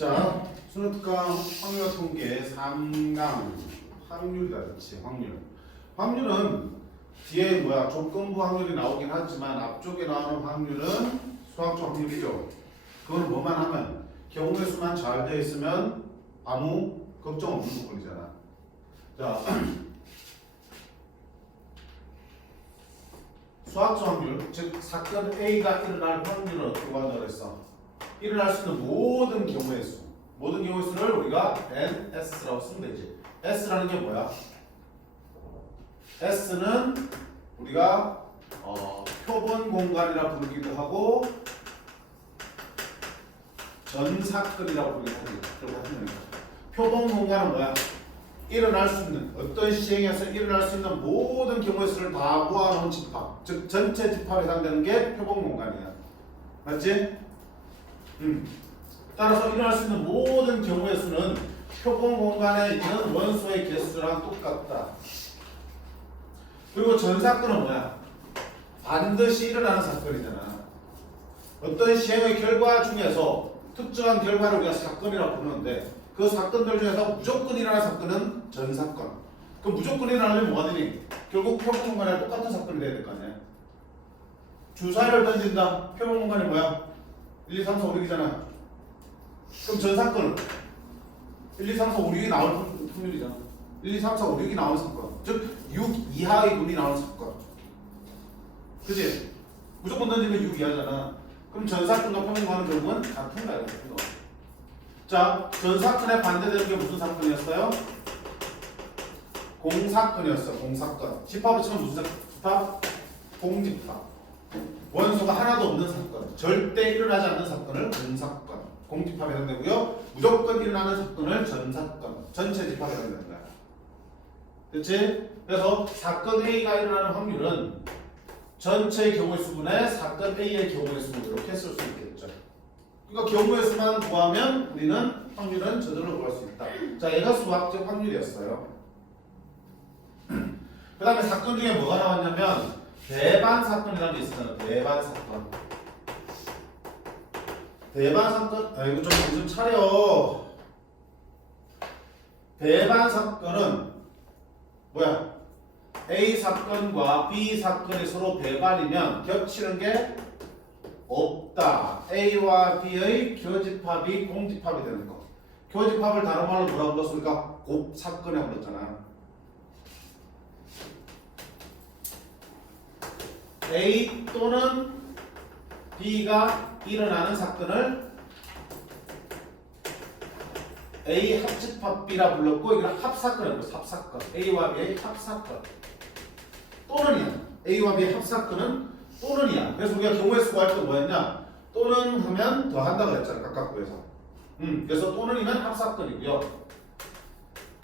자, 수능특강 확률 통계 3강 확률이다, 그렇지? 확률은 뒤에 조건부 확률이 나오긴 하지만 앞쪽에 나오는 확률은 수학적 확률이죠. 그걸 뭐만 하면 경우의 수만 잘 되어 있으면 아무 걱정 없는 부분이잖아. 자, 수학적 확률, 즉 사건 A가 일어날 확률은 어떻게 구한다고 했어? 일어날 수 있는 모든 경우의 수. 모든 경우의 수를 우리가 NS라고 쓰면 되지. S라는 게 뭐야? S는 우리가 표본 공간이라 부르기도 하고 전사건이라고 부르기도 합니다. 표본 공간은 뭐야? 일어날 수 있는 어떤 시행에서 일어날 수 있는 모든 경우의 수를 다 모아놓은 집합, 즉 전체 집합에 해당되는 게 표본 공간이야. 맞지? 따라서 일어날 수 있는 모든 경우의 수는 표본 공간에 있는 원소의 개수랑 똑같다. 그리고 전사건은 뭐야? 반드시 일어나는 사건이잖아. 어떤 시행의 결과 중에서 특정한 결과를 우리가 사건이라고 부르는데 그 사건들 중에서 무조건 일어나는 사건은 전사건. 그럼 무조건 일어나려면 뭐가 되니? 결국 표본 공간에 똑같은 사건이 돼야 될 거 아니야. 주사위를 던진다. 표본 공간이 뭐야? 1, 2, 3, 4, 5, 6이잖아. 그럼 전사건은 1, 2, 3, 4, 5, 6이 나올 확률이잖아. 1, 2, 3, 4, 5, 6이 나오는 사건. 즉 6 이하의 분이 나오는 사건. 그치? 무조건 던지면 6 이하잖아. 그럼 전사건과 표본과는 결국은 같은 거야. 자, 전사건에 반대되는 게 무슨 사건이었어요? 공사건이었어. 공사건. 집합을 치면 무슨 집합? 공집합. 원소가 하나도 없는 사건. 절대 일어나지 않는 사건을 공사건. 공집합에 해당되고요. 무조건 일어나는 사건을 전사건. 전체 집합에 해당되는 거야. 그렇지? 그래서 사건 A가 일어나는 확률은 전체의 경우의 수분의 사건 A의 경우의 수분 이렇게 쓸 수 있겠죠. 그러니까 경우의 수만 구하면 우리는 확률은 저절로 구할 수 있다. 자, 얘가 수학적 확률이었어요. 그 다음에 사건 중에 뭐가 나왔냐면 대반 사건이라는 게 있어요. 대반 사건. 대반 사건, 이거 좀 정신 차려. 대반 사건은 뭐야? A 사건과 B 사건이 서로 배반이면 겹치는 게 없다. A와 B의 교집합이 공집합이 되는 거. 교집합을 다른 말로 뭐라고 불렀습니까? 곱사건이라고 불렀잖아. A 또는 B가 일어나는 사건을 A 합집합 B라 불렀고 이건 합사건이라고 불렀어. 합사건. A와 B의 합사건. 또는이야. A와 B의 합사건은 또는이야. 그래서 우리가 경우의 수 구할 때 뭐였냐? 또는 하면 더한다고 했잖아. 각각 구해서. 그래서 또는이면 합사건이고요.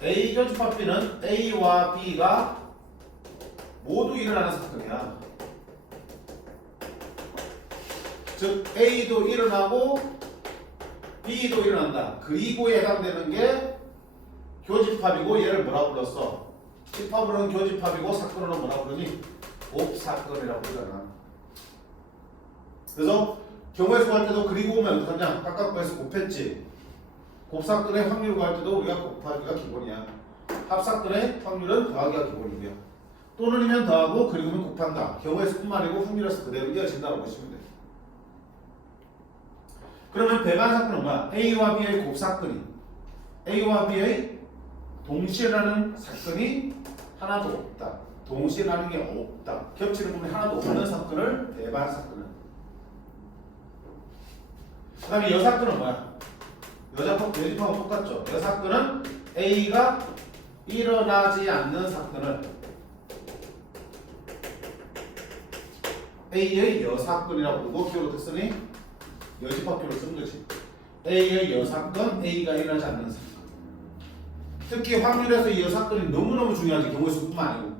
A 교집합 B는 A와 B가 모두 일어나는 사건이야. 즉 A도 일어나고 B도 일어난다. 그리고에 해당되는 게 교집합이고 얘를 뭐라고 불렀어? 집합으로는 교집합이고 사건으로는 뭐라고 부르니? 곱사건이라고 부르잖아. 그래서 경우의 수 할 때도 그리고 오면 어떡하냐? 각각 구해서 곱했지. 곱사건의 확률 구할 때도 우리가 곱하기가 기본이야. 합사건의 확률은 더하기가 기본이고요. 또는이면 더하고 그리고면 곱한다. 경우의 수뿐만 아니고 확률에서 그대로 이어진다고 보시면 돼. 그러면 배반 사건은 뭐야? A와 B의 곱사건이 A와 B의 동시에라는 사건이 하나도 없다. 동시에라는 게 없다. 겹치는 부분이 하나도 없는 사건을 배반 사건은. 그 다음에 여사건은 뭐야? 여집합하고 똑같죠. 여사건은 A가 일어나지 않는 사건을 A의 여사건이라고 부르고 기호로 특성이 여집합표로 쓴 거지. A의 여사건, A가 일어나지 않는 사건. 특히 확률에서 이 여사건이 너무너무 중요하지. 경우의 수뿐만 아니고.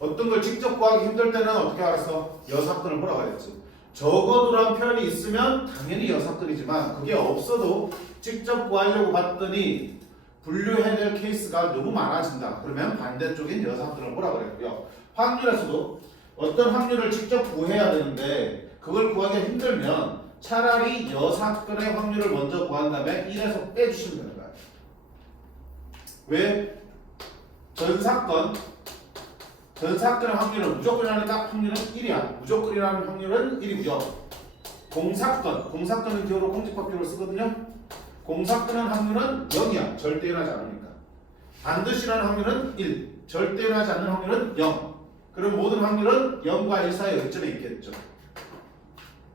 어떤 걸 직접 구하기 힘들 때는 어떻게 알았어? 여사건을 보라고 했지. 적어도란 표현이 있으면 당연히 여사건이지만 그게 없어도 직접 구하려고 봤더니 분류해낼 케이스가 너무 많아진다. 그러면 반대쪽인 여사건을 보라고 그랬고요. 확률에서도 어떤 확률을 직접 구해야 되는데 그걸 구하기가 힘들면 차라리 여사건의 확률을 먼저 구한 다음에 1에서 빼주시면 되는 거야. 왜? 전사건의 확률은 무조건이라니까 확률은 1이야. 무조건이라는 확률은 1이고요. 공사건은 기호로 공집법 기호를 쓰거든요. 공사건의 확률은 0이야. 절대 일어나지 않으니까. 반드시라는 확률은 1. 절대 일어나지 않는 확률은 0. 그럼 모든 확률은 0과 1 사이의 요점에 있겠죠.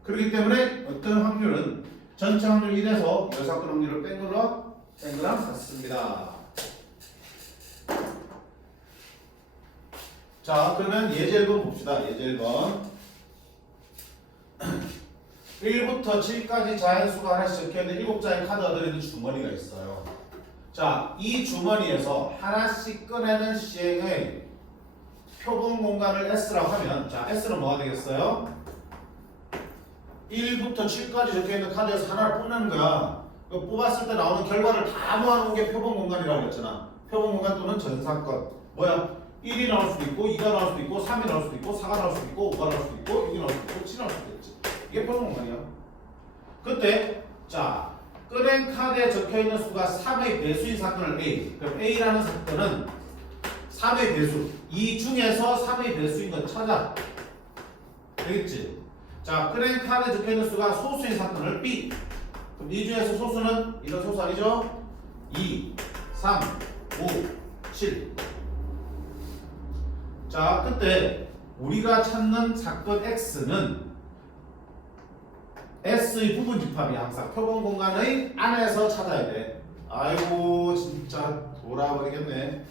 그렇기 때문에 어떤 확률은 전체 확률 1에서 여사건 확률을 뺀 거랑 같습니다. 자, 그러면 예제 1번 봅시다. 예제 1번. 1부터 7까지 자연수가 하나씩 적혀있는 7장의 카드가 들어있는 주머니가 있어요. 자, 이 주머니에서 하나씩 꺼내는 시행의 표본 공간을 S라고 하면, 자, S는 뭐가 되겠어요? 1부터 7까지 적혀있는 카드에서 하나를 뽑는 거야. 뽑았을 때 나오는 결과를 다 모아놓은 게 표본 공간이라고 했잖아. 표본 공간 또는 전사건. 뭐야? 1이 나올 수도 있고, 2가 나올 수도 있고, 3이 나올 수도 있고, 4가 나올 수도 있고, 5가 나올 수도 있고, 6이 나올 수도 있고, 7이 나올 수도 있지. 이게 표본 공간이야. 그때, 자, 꺼낸 카드에 적혀있는 수가 3의 배수인 사건을 A. 그럼 A라는 사건은 3의 배수. 이 중에서 3의 배수인 건 찾아. 되겠지? 자, 꺼낸 카드에 적혀있는 수가 소수인 사건을 B. 그럼 이 중에서 소수는 이런 소수 아니죠? 2, 3, 5, 7. 자, 그때 우리가 찾는 사건 X는 S의 부분 집합이 항상 표본 공간의 안에서 찾아야 돼. 아이고 진짜 돌아버리겠네.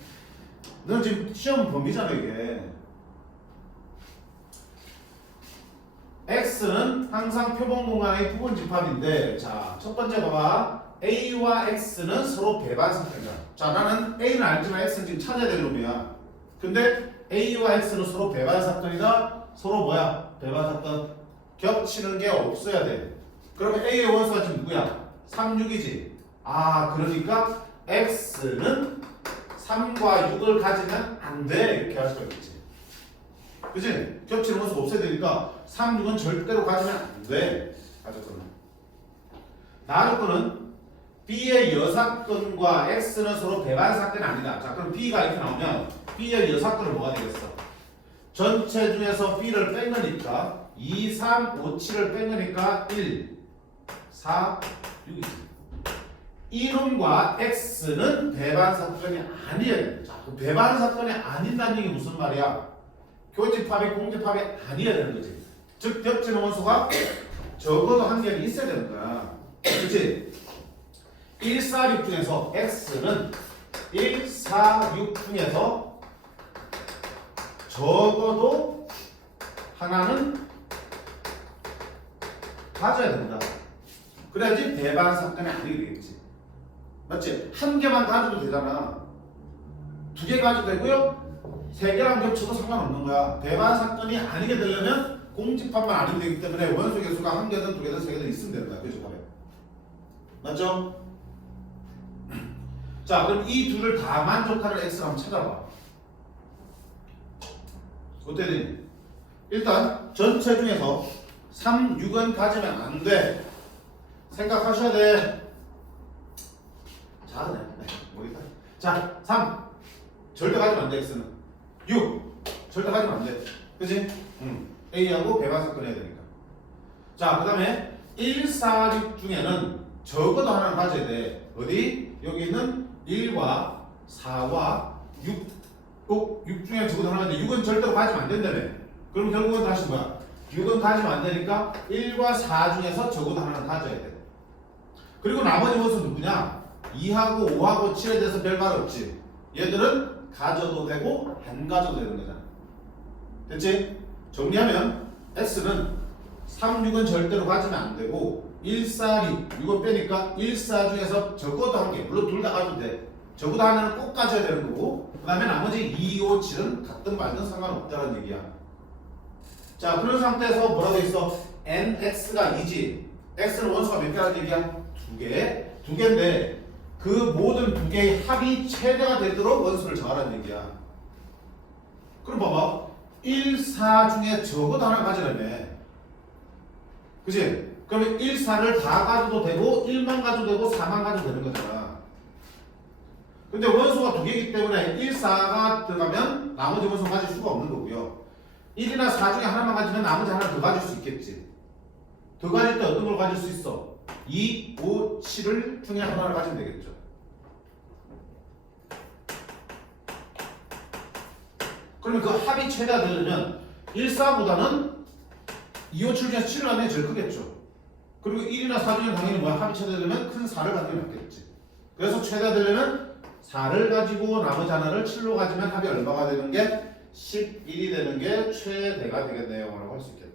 너 지금 시험 범위잖아 이게. X는 항상 표본 공간의 부분 집합인데, 자, 첫 번째 봐봐. A와 X는 서로 배반 사건이야. 자, 나는 A는 알지만 X는 지금 찾아야 될 놈이야. 근데 A와 X는 서로 배반 사건이다. 서로 뭐야? 배반 사건. 겹치는 게 없어야 돼. 그러면 A의 원수가 지금 누구야? 3, 6이지. 아, 그러니까 X는 3과 6을 가지면 안 돼. 이렇게 할 수가 있지. 그치? 겹치는 원수가 없어야 되니까 3, 6은 절대로 가지면 안 돼. 가졌거든. 나조건은 B의 여사건과 X는 서로 배반 사건이 아니다. 자, 그럼 B가 이렇게 나오면 B의 여사건은 뭐가 되겠어? 전체 중에서 B를 뺀 거니까 2, 3, 5, 7을 뺀 거니까 1, 4, 6이지. 이놈과 X는 배반 사건이 아니어야 돼. 자, 그 배반 사건이 아닌다는 얘기 무슨 말이야? 교집합이 공집합이 아니어야 되는 거지. 즉 겹치는 원수가 적어도 한 개는 있어야 되는 거야. 그렇지? 1, 4, 6 중에서 X는 1, 4, 6 중에서 적어도 하나는 가져야 된다. 그래야지 배반 사건이 아니게 되겠지. 맞지? 한 개만 가져도 되잖아. 2개 가져도 되고요. 3개랑 겹쳐도 상관없는 거야. 배반 사건이 아니게 되려면 공집합만 아니면 되기 때문에 원소 개수가 1개든 2개든 3개든 있으면 되는 거야. 교집합에. 맞죠? 자, 그럼 이 둘을 다 만족하는 X를 한번 찾아봐. 어떻게 되니? 일단 전체 중에서 3, 6은 가지면 안 돼. 생각하셔야 돼. 잘하네. 모르겠다. 자, 3 절대 가지면 안 돼. X는 6 절대 가지면 안 돼. 그치? A하고 배반 사건 해야 되니까. 자, 그 다음에 1, 4, 6 중에는 적어도 하나는 가져야 돼. 어디? 여기 있는 1과 4와 6. 꼭 6 중에 적어도 하나인데 6은 절대로 가지면 안 된다며. 그럼 결국은 다시 뭐야? 6은 가지면 안 되니까 1과 4 중에서 적어도 하나는 가져야 돼. 그리고 나머지 원수 누구냐? 2하고 5하고 7에 대해서 별말 없지. 얘들은 가져도 되고 안 가져도 되는 거잖아. 됐지? 정리하면 X는 3, 6은 절대로 가지면 안 되고 1, 4, 6, 6은 빼니까 1, 4 중에서 적어도 한 개, 물론 둘 다 가져도 돼. 적어도 하나는 꼭 가져야 되는 거고, 그 다음에 나머지 2, 5, 7은 같든 말든 상관없다는 얘기야. 자, 그런 상태에서 뭐라고 했어? nx가 2지. x는 원수가 몇 개라는 얘기야? 2개. 2개인데 그 모든 2개의 합이 최대가 되도록 원수를 정하라는 얘기야. 그럼 봐봐. 1, 4 중에 적어도 하나 가지라며. 그치? 그러면 1, 4를 다 가져도 되고 1만 가져도 되고 4만 가져도 되는 거잖아. 근데 원소가 두 개이기 때문에 1, 4가 들어가면 나머지 원소 가질 수가 없는 거고요. 1이나 4 중에 하나만 가지면 나머지 하나 더 가질 수 있겠지. 더 가질 때 어떤 걸 가질 수 있어? 2, 5, 7을 중에 하나를 가지면 되겠죠. 그러면 그 합이 최대가 되려면 1, 4보다는 2, 5, 7 중에서 7을 갖는 게 제일 크겠죠. 그리고 1이나 4 중에 당연히 뭐야? 합이 최대가 되려면 큰 4를 갖는 게 낫겠지. 그래서 최대가 되려면 4를 가지고 나머지 하나를 7로 가지면 합이 얼마가 되는 게 11이 되는 게 최대가 되겠네요 라고 할 수 있겠다.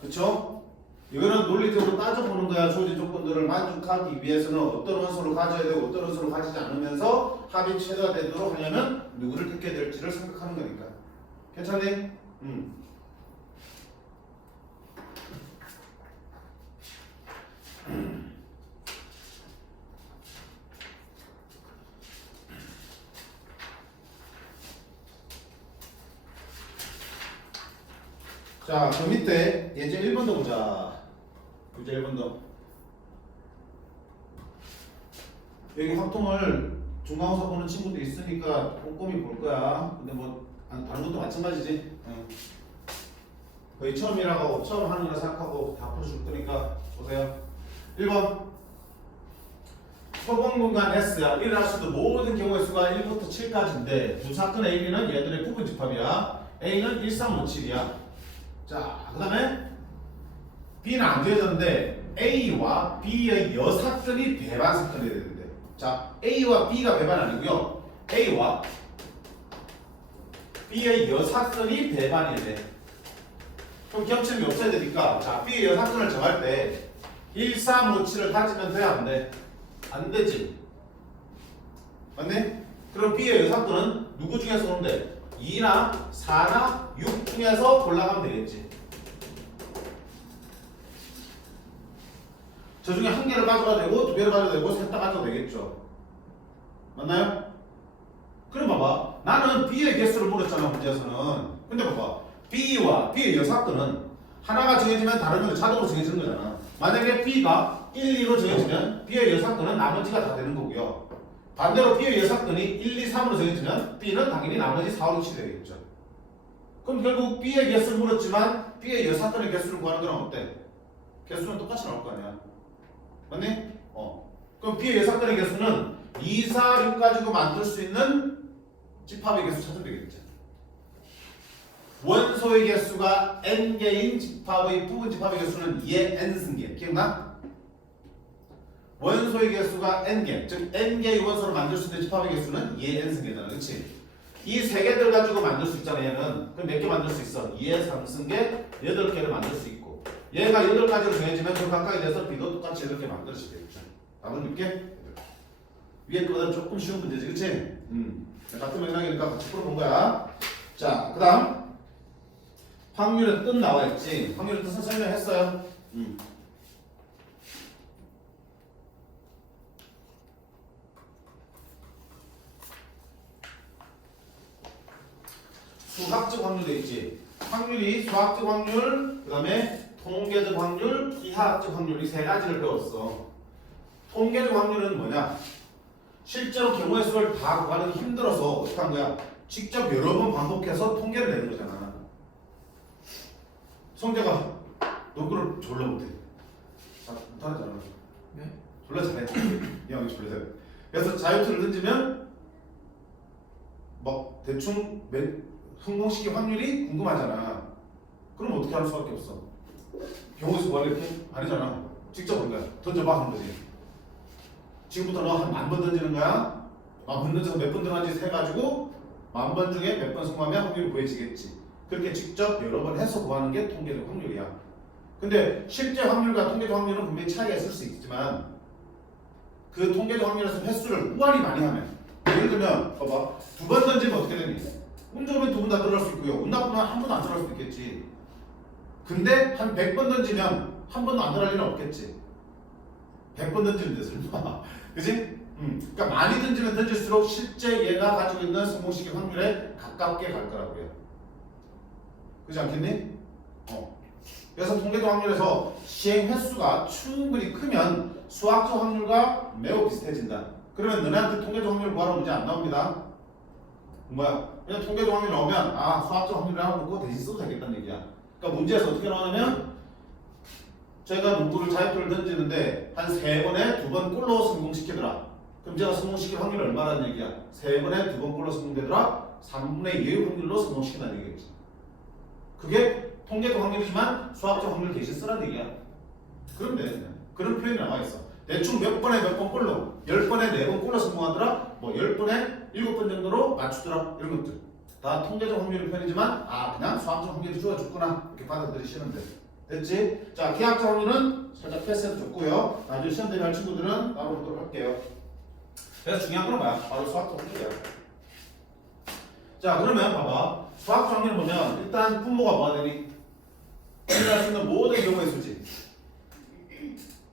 그쵸? 이거는 논리적으로 따져보는 거야. 주어진 조건들을 만족하기 위해서는 어떤 원소를 가져야 되고 어떤 원소를 가지지 않으면서 합이 최대가 되도록 하려면 누구를 택해야 될지를 생각하는 거니까. 괜찮니? 자, 그 밑에 예제 1번도 보자. 예제 1번도. 여기 확통을 중간고사 보는 친구도 있으니까 꼼꼼히 볼 거야. 근데 뭐 다른 것도 마찬가지지. 거의 처음이라고 처음 하는 거라 생각하고 다 풀어줄 거니까 보세요. 1번. 소공 공간 S야. 일어날 수도 모든 경우의 수가 1부터 7까지인데 두 사건 A, B는 얘들의 부분 집합이야. A는 1, 3, 5, 7이야. 자, 그 다음에 B는 안 되어졌는데 A와 B의 여사건이 배반 사건이 돼야 되는데, 자, A와 B가 배반 아니고요, A와 B의 여사건이 배반이 돼. 그럼 겹치는 게 없어야 되니까, 자, B의 여사건을 정할 때 1, 3, 5, 7을 가지면 돼, 안 돼? 안 되지. 맞네? 그럼 B의 여사건은 누구 중에서 오는데? 2나 4나 6 중에서 골라가면 되겠지. 저 중에 한 개를 가져가도 되고 두 개를 가져도 되고 셋 다 가져도 되겠죠. 맞나요? 그럼 봐봐. 나는 B의 개수를 물었잖아, 문제에서는. 근데 봐봐. B와 B의 여사건은 하나가 정해지면 다른 건 자동으로 정해지는 거잖아. 만약에 B가 1, 2로 정해지면 B의 여사건은 나머지가 다 되는 거고요. 반대로 B의 여사건이 1, 2, 3으로 정해지면 B는 당연히 나머지 4, 5, 6이 되겠죠. 그럼 결국 B의 개수를 물었지만 B의 여사건의 개수를 구하는 거랑 어때? 개수는 똑같이 나올 거 아니야. 맞니? 그럼 B의 여사건의 개수는 2, 4, 6 가지고 만들 수 있는 집합의 개수 찾으면 되겠죠. 원소의 개수가 n개인 집합의 부분 집합의 개수는 2의 n승계. 기억나? 원소의 개수가 n개, 즉 n개의 원소를 만들 수 있는 집합의 개수는 2의 n승계잖아. 그치? 이 세 개들 가지고 만들 수 있잖아. 얘는. 그럼 몇 개 만들 수 있어? 2의 3승계 8개를 만들 수 있고, 얘가 8가지로 정해지면 그 가까이 돼서 B도 똑같이 8개 만들 수 있겠죠. 답은 6개? 위에 거보다 조금 쉬운 문제지. 그치? 같은 맥락이니까 같이 풀어본 거야. 자, 그 다음 확률의 뜻 나와있지. 확률의 뜻은 설명했어요. 수학적 확률도 있지. 확률이 수학적 확률, 그 다음에 통계적 확률, 기하학적 확률, 이 세 가지를 배웠어. 통계적 확률은 뭐냐? 실제로 경우의 수를 다 구하는 게 힘들어서 어떻게 한 거야? 직접 여러 번 반복해서 통계를 내는 거잖아. 성재가 농구를 졸라 못해. 못하잖아. 네? 졸라 잘해. 이 형이 졸라 잘해. 그래서 자유투를 던지면 막 대충 성공시킬 확률이 궁금하잖아. 그럼 어떻게 할 수밖에 없어? 경우수 구하려 이렇게? 아니잖아. 직접 한 거야. 던져봐 하는 거지. 지금부터 너 한 10,000번 던지는 거야. 10,000번 던져서 몇 번 들어간지 세가지고 10,000번 중에 몇 번 성공하면 확률이 구해지겠지. 그렇게 직접 여러 번 해서 구하는 게 통계적 확률이야. 근데 실제 확률과 통계적 확률은 분명히 차이가 있을 수 있지만, 그 통계적 확률에서 횟수를 우아리 많이 하면, 예를 들면 봐봐, 2번 던지면 어떻게 되니? 운 좋으면 2번 다 들어갈 수 있고요. 운 나쁘면 한 번도 안 들어갈 수도 있겠지. 근데 한 100번 던지면 한 번도 안 들어갈 일은 없겠지. 100번 던지는데 설마. 그지? 그러니까 많이 던지면 던질수록 실제 얘가 가지고 있는 성공시킬 확률에 가깝게 갈 거라고요. 그렇지 않겠니? 그래서 통계적 확률에서 시행 횟수가 충분히 크면 수학적 확률과 매우 비슷해진다. 그러면 너네한테 통계적 확률 구하라 문제 안 나옵니다. 뭐야? 그냥 통계적 확률 나오면 아 수학적 확률이라고 그거 대신 써도 되겠다는 얘기야. 그러니까 문제에서 어떻게 나오냐면 제가 문구를 자유표를 던지는데 한 3번에 2번 꼴로 성공시키더라. 그럼 제가 성공시킬 확률이 얼마라는 얘기야? 3번에 2번 꼴로 성공되더라. 3분의 2의 확률로 성공시킨다는 얘기겠지. 그게 통계적 확률이지만 수학적 확률 대신 쓰라는 얘기야. 그럼 돼. 그런 표현이 나와있어. 대충 몇 번에 몇 번 꼴로 10번에 4번 꼴로 성공하더라. 뭐 10번에 7번 정도로 맞추더라. 이런 것들 다 통계적 확률의 편이지만 아 그냥 수학적 확률이 주어졌구나 이렇게 받아들이시면 돼. 됐지? 자 기하학적 확률은 살짝 패스해도 좋고요. 나중에 시험 대비 할 친구들은 따로 보도록 할게요. 그래서 중요한 건 뭐야? 바로 수학적 확률이야. 자 그러면 봐봐. 수학적 확률 보면 일단 분모가 뭐가 되니? 확률할 수 있는 모든 경우의 수지.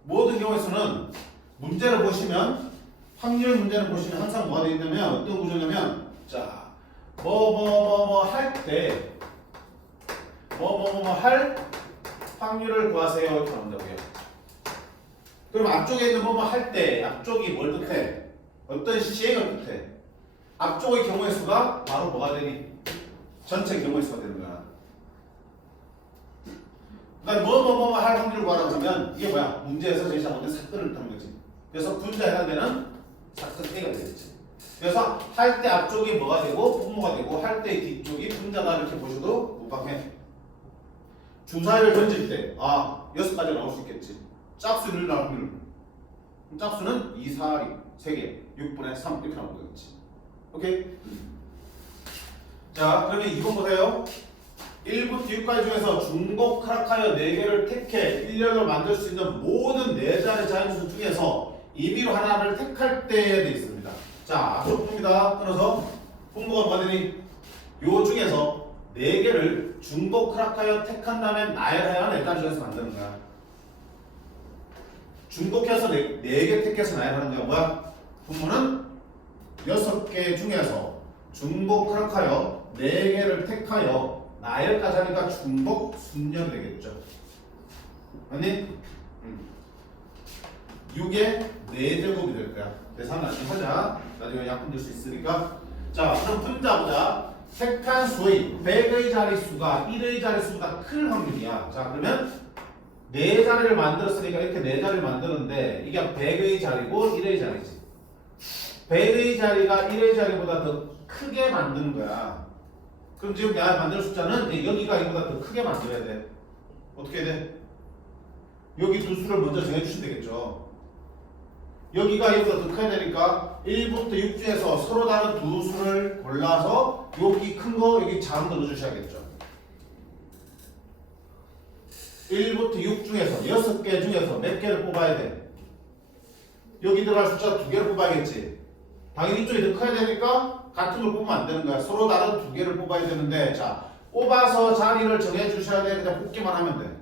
모든 경우의 수는 문제를 보시면 확률 문제를 보시면 항상 뭐가 되어 있냐면 어떤 구조냐면 자 할 때 할 확률을 구하세요 이렇게 나온다고요. 그럼 앞쪽에 있는 할 때 앞쪽이 뭘 뜻해? 어떤 시행을 뜻해? 앞쪽의 경우의 수가 바로 뭐가 되니? 전체 경우의 수가 되는 거야. 그러니까 할 확률을 구하라고 하면 이게 뭐야? 문제에서 제일 잘못된 사건을 뜻하는 거지. 그래서 분자에 해당되는 사건 A가 되겠지. 그래서 할 때 앞쪽이 뭐가 되고 분모가 되고 할 때 뒤쪽이 분자다 이렇게 보셔도 무방해. 주사위를 던질 때 6가지 나올 수 있겠지. 짝수를 나올 확률. 짝수는 2, 4, 3개 6분의 3 이렇게 나오는 거겠지. 오케이? 자 그러면 2번 보세요. 1부터 6까지 중에서 중복 하락하여 4개를 택해 1년을 만들 수 있는 모든 4자리 자연수 중에서 임의로 하나를 택할 때에 되어 있습니다. 자, 앞쪽입니다. 끊어서 분모가 뭐가 되니? 요 중에서 4개를 중복 하락하여 택한 다음에 나열하여 4자리 중에서 만드는 거야. 중복해서 4개 택해서 나열하는 거야. 뭐야? 분모는 6개 중에서 중복 하락하여 4개를 택하여 나열까지 하니까 중복 순열 되겠죠. 맞니? 6의 4제곱이 될 거야. 계산 나중에 하자. 나중에 약분 될 수 있으니까. 자, 그럼 분자 보자. 택한 수의 100의 자릿수가 1의 자릿수보다 클 확률이야. 자, 그러면 4자리를 만들었으니까 이렇게 4자리를 만드는데 이게 100의 자리고 1의 자리지. 100의 자리가 1의 자리보다 더 크게 만드는 거야. 그럼 지금 내가 만들 숫자는 여기가 이보다 더 크게 만들어야 돼. 어떻게 해야 돼? 여기 두 수를 먼저 정해주시면 되겠죠. 여기가 이보다 더 커야 되니까 1부터 6 중에서 서로 다른 두 수를 골라서 여기 큰 거 여기 작은 거 넣어주셔야겠죠. 1부터 6 중에서 6개 중에서 몇 개를 뽑아야 돼? 여기 들어갈 숫자 2개를 뽑아야겠지. 당연히 이쪽이 더 커야 되니까 같은 걸 뽑으면 안 되는 거야. 서로 다른 2개를 뽑아야 되는데 자 뽑아서 자리를 정해주셔야 돼. 그냥 뽑기만 하면 돼.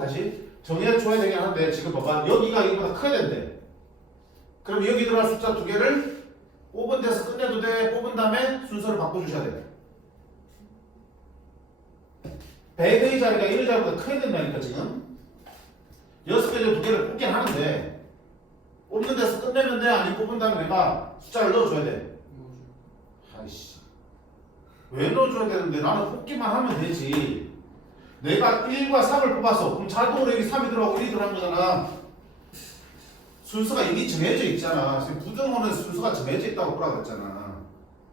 다시 정해줘야 되긴 하는데 지금 봐봐. 여기가 이거보다 커야 된대. 그럼 여기 들어갈 숫자 2개를 뽑은 데서 끝내도 돼. 뽑은 다음에 순서를 바꿔주셔야 돼. 100의 자리가 1의 자리보다 커야 된다니까 지금. 6개 중 2개를 뽑긴 하는데 뽑는 데서 끝내면 돼? 아니면 뽑은 다음에 내가 숫자를 넣어줘야 돼? 아이씨 왜 넣어줘야 되는데? 나는 뽑기만 하면 되지. 내가 1과 3을 뽑았어. 그럼 자동으로 여기 3이 들어가고 1이 들어간 거잖아. 순서가 이미 정해져 있잖아. 지금 부정어는 순서가 정해져 있다고 보라고 했잖아.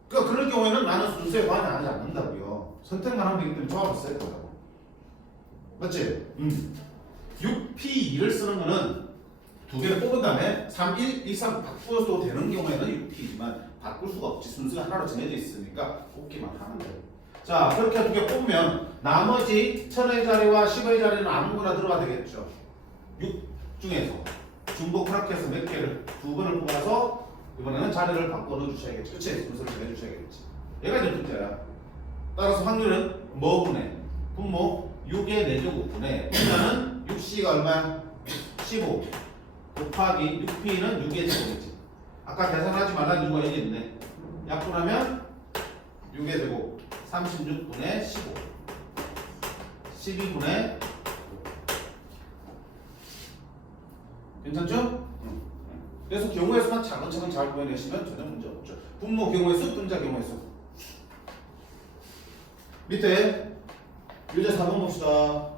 그러니까 그럴 경우에는 나는 순서에 관여하지 않는다고요. 선택만 하면 되기 때문에 조합을 써야 된다고. 맞지? 6P2를 쓰는 거는 2개를 뽑은 다음에 3, 1, 2, 3 바꾸어도 되는 경우에는 6P이지만 바꿀 수가 없지. 순서가 하나로 정해져 있으니까 뽑기만 하면 돼. 자, 그렇게 2개 뽑으면 나머지 1000의 자리와 10의 자리는 아무거나 들어가 되겠죠. 6 중에서 중복 하락해서 몇 개를 2번을 뽑아서 이번에는 자리를 바꿔 넣어주셔야겠죠. 그치? 순서를 정해주셔야겠지. 얘가 이제 문제야. 따라서 확률은 뭐분의 분모 6의 4제곱분의 분자는 6C가 얼마야? 15 곱하기 6P는 6의 제곱이지. 아까 계산하지 말라는 이유가 여기 있네. 약분하면 6의 제곱 36분의 15 12분의 괜찮죠? 그래서 경우의 수만 차근차근 잘 구해내시면 전혀 문제 없죠. 분모 경우의 수, 분자 경우의 수. 밑에 유제 4번 봅시다.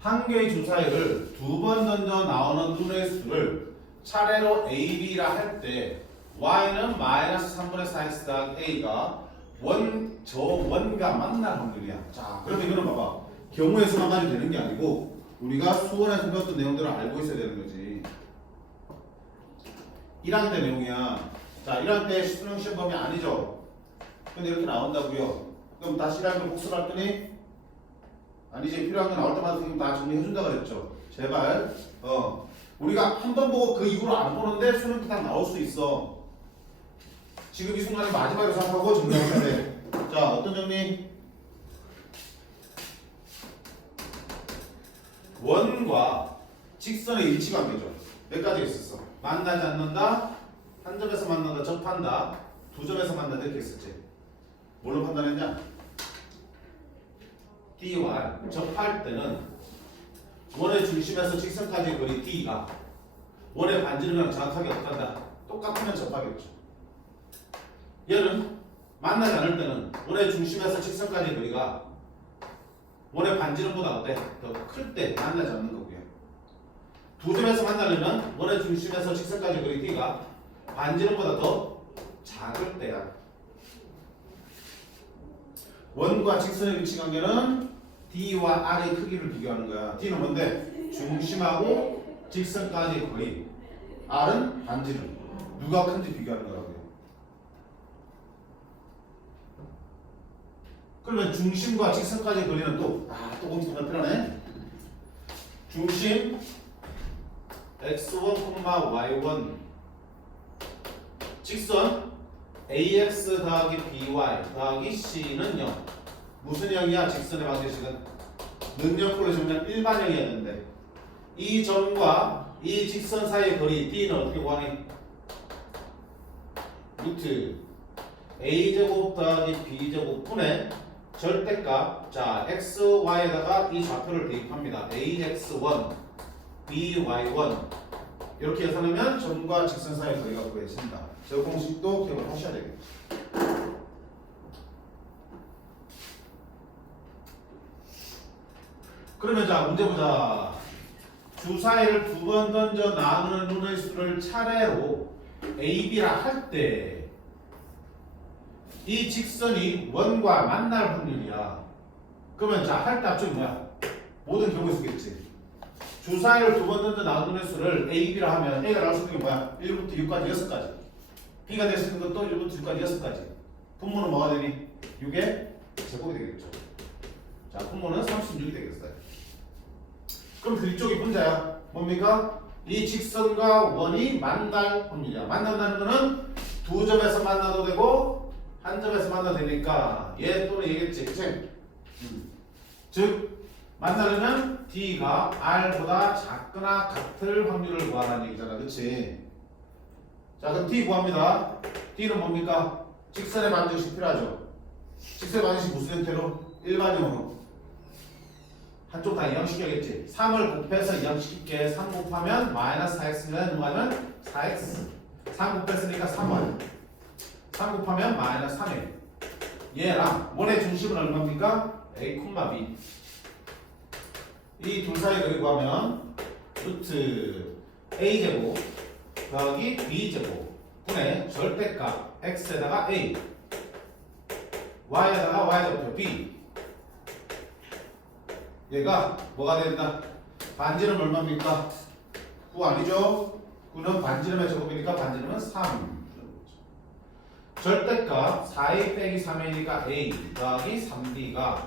한 개의 주사위를 두 번 던져 나오는 눈의 수를 차례로 A, B라 할 때 Y는 마이너스 3분의 4X 더하기 A가 저 원과 만날 확률이야. 자, 그런데 이거는 봐봐. 경우의 수만 가지고 되는 게 아니고 우리가 수원에서 배웠던 내용들을 알고 있어야 되는 거지. 1학 때 내용이야. 자, 1학 때 수능 시험 범위 아니죠? 근데 이렇게 나온다고요. 그럼 다시 1학 때 복습할 거니? 아니지. 필요한 거 나올 때마다 선생님 다 정리해준다 그랬죠. 제발. 우리가 한 번 보고 그 이후로 안 보는데 수능 때 딱 나올 수 있어. 지금 이 순간에 마지막으로 생각하고 정리해야 돼. 자, 어떤 정리? 원과 직선의 일치관계죠. 몇 가지 있었어? 만나지 않는다, 한 점에서 만난다, 접한다, 두 점에서 만난다 이렇게 했었지. 뭘로 판단했냐? D와 접할 때는 원의 중심에서 직선까지의 거리 D가 원의 반지름이랑 정확하게 어떤다? 똑같으면 접하겠죠. 얘는 만나지 않을 때는 원의 중심에서 직선까지의 거리가 원의 반지름보다 어때? 더 클 때 만나지 않는 거고요. 두 점에서 만나려면 원의 중심에서 직선까지의 거리 D가 반지름보다 더 작을 때야. 원과 직선의 위치 관계는 D와 R의 크기를 비교하는 거야. D는 뭔데? 중심하고 직선까지의 거리. R은 반지름. 누가 큰지 비교하는 거라고요. 그러면 중심과 직선까지의 거리는 또 공식가 필요하네. 중심 x1, y1 직선 ax 더하기 by 더하기 c는 0. 무슨 형이야? 직선의 방정식은 능력표로 정리한 일반형이어야 되는데 이 점과 이 직선 사이의 거리 D는 어떻게 구하니? 루트 a제곱 더하기 b제곱 분의 절대값. 자, x, y에다가 이 좌표를 대입합니다. ax1, by1 이렇게 계산하면 점과 직선 사이의 거리가 구해진다. 저 공식도 기억을 하셔야 되겠죠. 그러면 자, 문제 보자. 주사위를 두 번 던져 나누는 눈의 수를 차례로 A, B라 할 때 이 직선이 원과 만날 확률이야. 그러면 자, 할 때 앞쪽이 뭐야? 모든 경우의 수겠지. 주사위를 두 번 던져 나누는 수를 A, B라 하면 A가 나올 수 있는 게 뭐야? 1부터 6까지 6가지. B가 될 수 있는 것도 1부터 6까지 6가지. 분모는 뭐가 되니? 6의 제곱이 되겠죠. 자, 분모는 36이 되겠어요. 그럼 그쪽이 분자야. 뭡니까? 이 직선과 원이 만날 확률이야. 만난다는 거는 두 점에서 만나도 되고 한 점에서 만나도 되니까 얘 또는 얘겠지. 그치? 즉 만나려면 D가 R보다 작거나 같을 확률을 구하라는 얘기잖아. 그치? 자, 그럼 D 구합니다. D는 뭡니까? 직선의 반정식 필요하죠. 직선의 반정식 무슨 형태로? 일반형으로. 한쪽 다 이항시켜야겠지. 3을 곱해서 이항시킬게. 3 곱하면 마이너스 4x면 뭐하면 4x. 3 곱했으니까 3y. 3 곱하면 마이너스 3a. 얘랑 원의 중심은 얼마입니까? a, b. 이 둘 사이 거리 구하면 루트 a제곱 더하기 b제곱 분의 절대값 x에다가 a y에다가 y제곱표 b. 얘가 뭐가 된다? 반지름 얼마입니까? 9 아니죠? 9는 반지름의 제곱이니까 반지름은 3. 절대값 4a 빼기 3a니까 a 더하기 3b가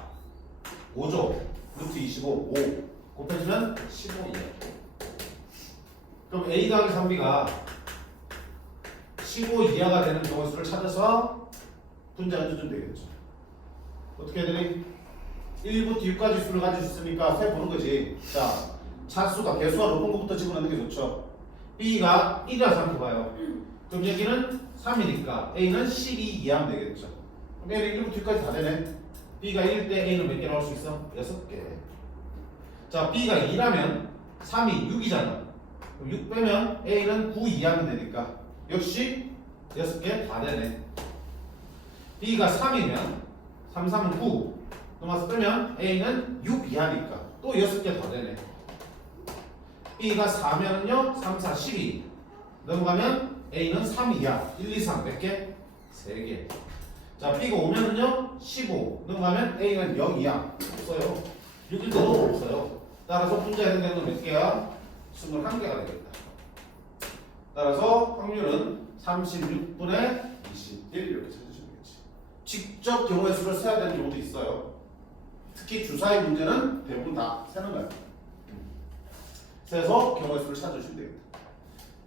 5죠. 루트 25, 5 곱해주면 15이에요. 그럼 a 더하기 3b가 15 이하가 되는 경우 수를 찾아서 분자를 주면 되겠죠. 어떻게 해야 되니? 1부터 6까지 수를 가지고 있으니까 세 보는 거지. 자, 차수가 배수가 높은 것부터 집어넣는 게 좋죠. B가 1이라 생각해봐요. 그럼 여기는 3이니까 A는 12 이하면 되겠죠. 그럼 A는 1부터 6까지 다 되네. B가 1일 때 A는 몇 개 나올 수 있어? 6개. 자, B가 2라면 3이 6이잖아. 그럼 6 빼면 A는 9 이하면 되니까 역시 6개 다 되네. B가 3이면 3, 3은 9 넘어서 빼면 A는 6 이하니까 또 6개 더 되네. B가 4면은요 3, 4, 12 넘어가면 A는 3 이하 1, 2, 3 몇 개? 3개. 자, B가 5면은요 15 넘어가면 A는 0 이하 없어요. 6일 때도 없어요. 따라서 분자에 해당되는 건 몇 개야? 21개가 되겠다. 따라서 확률은 36분의 21 이렇게 찾으시면 되겠지. 직접 경우의 수를 세야 되는 경우도 있어요. 특히 주사위 문제는 대부분 다 세는 거예요. 세서 경우의 수를 찾으시면 되겠다.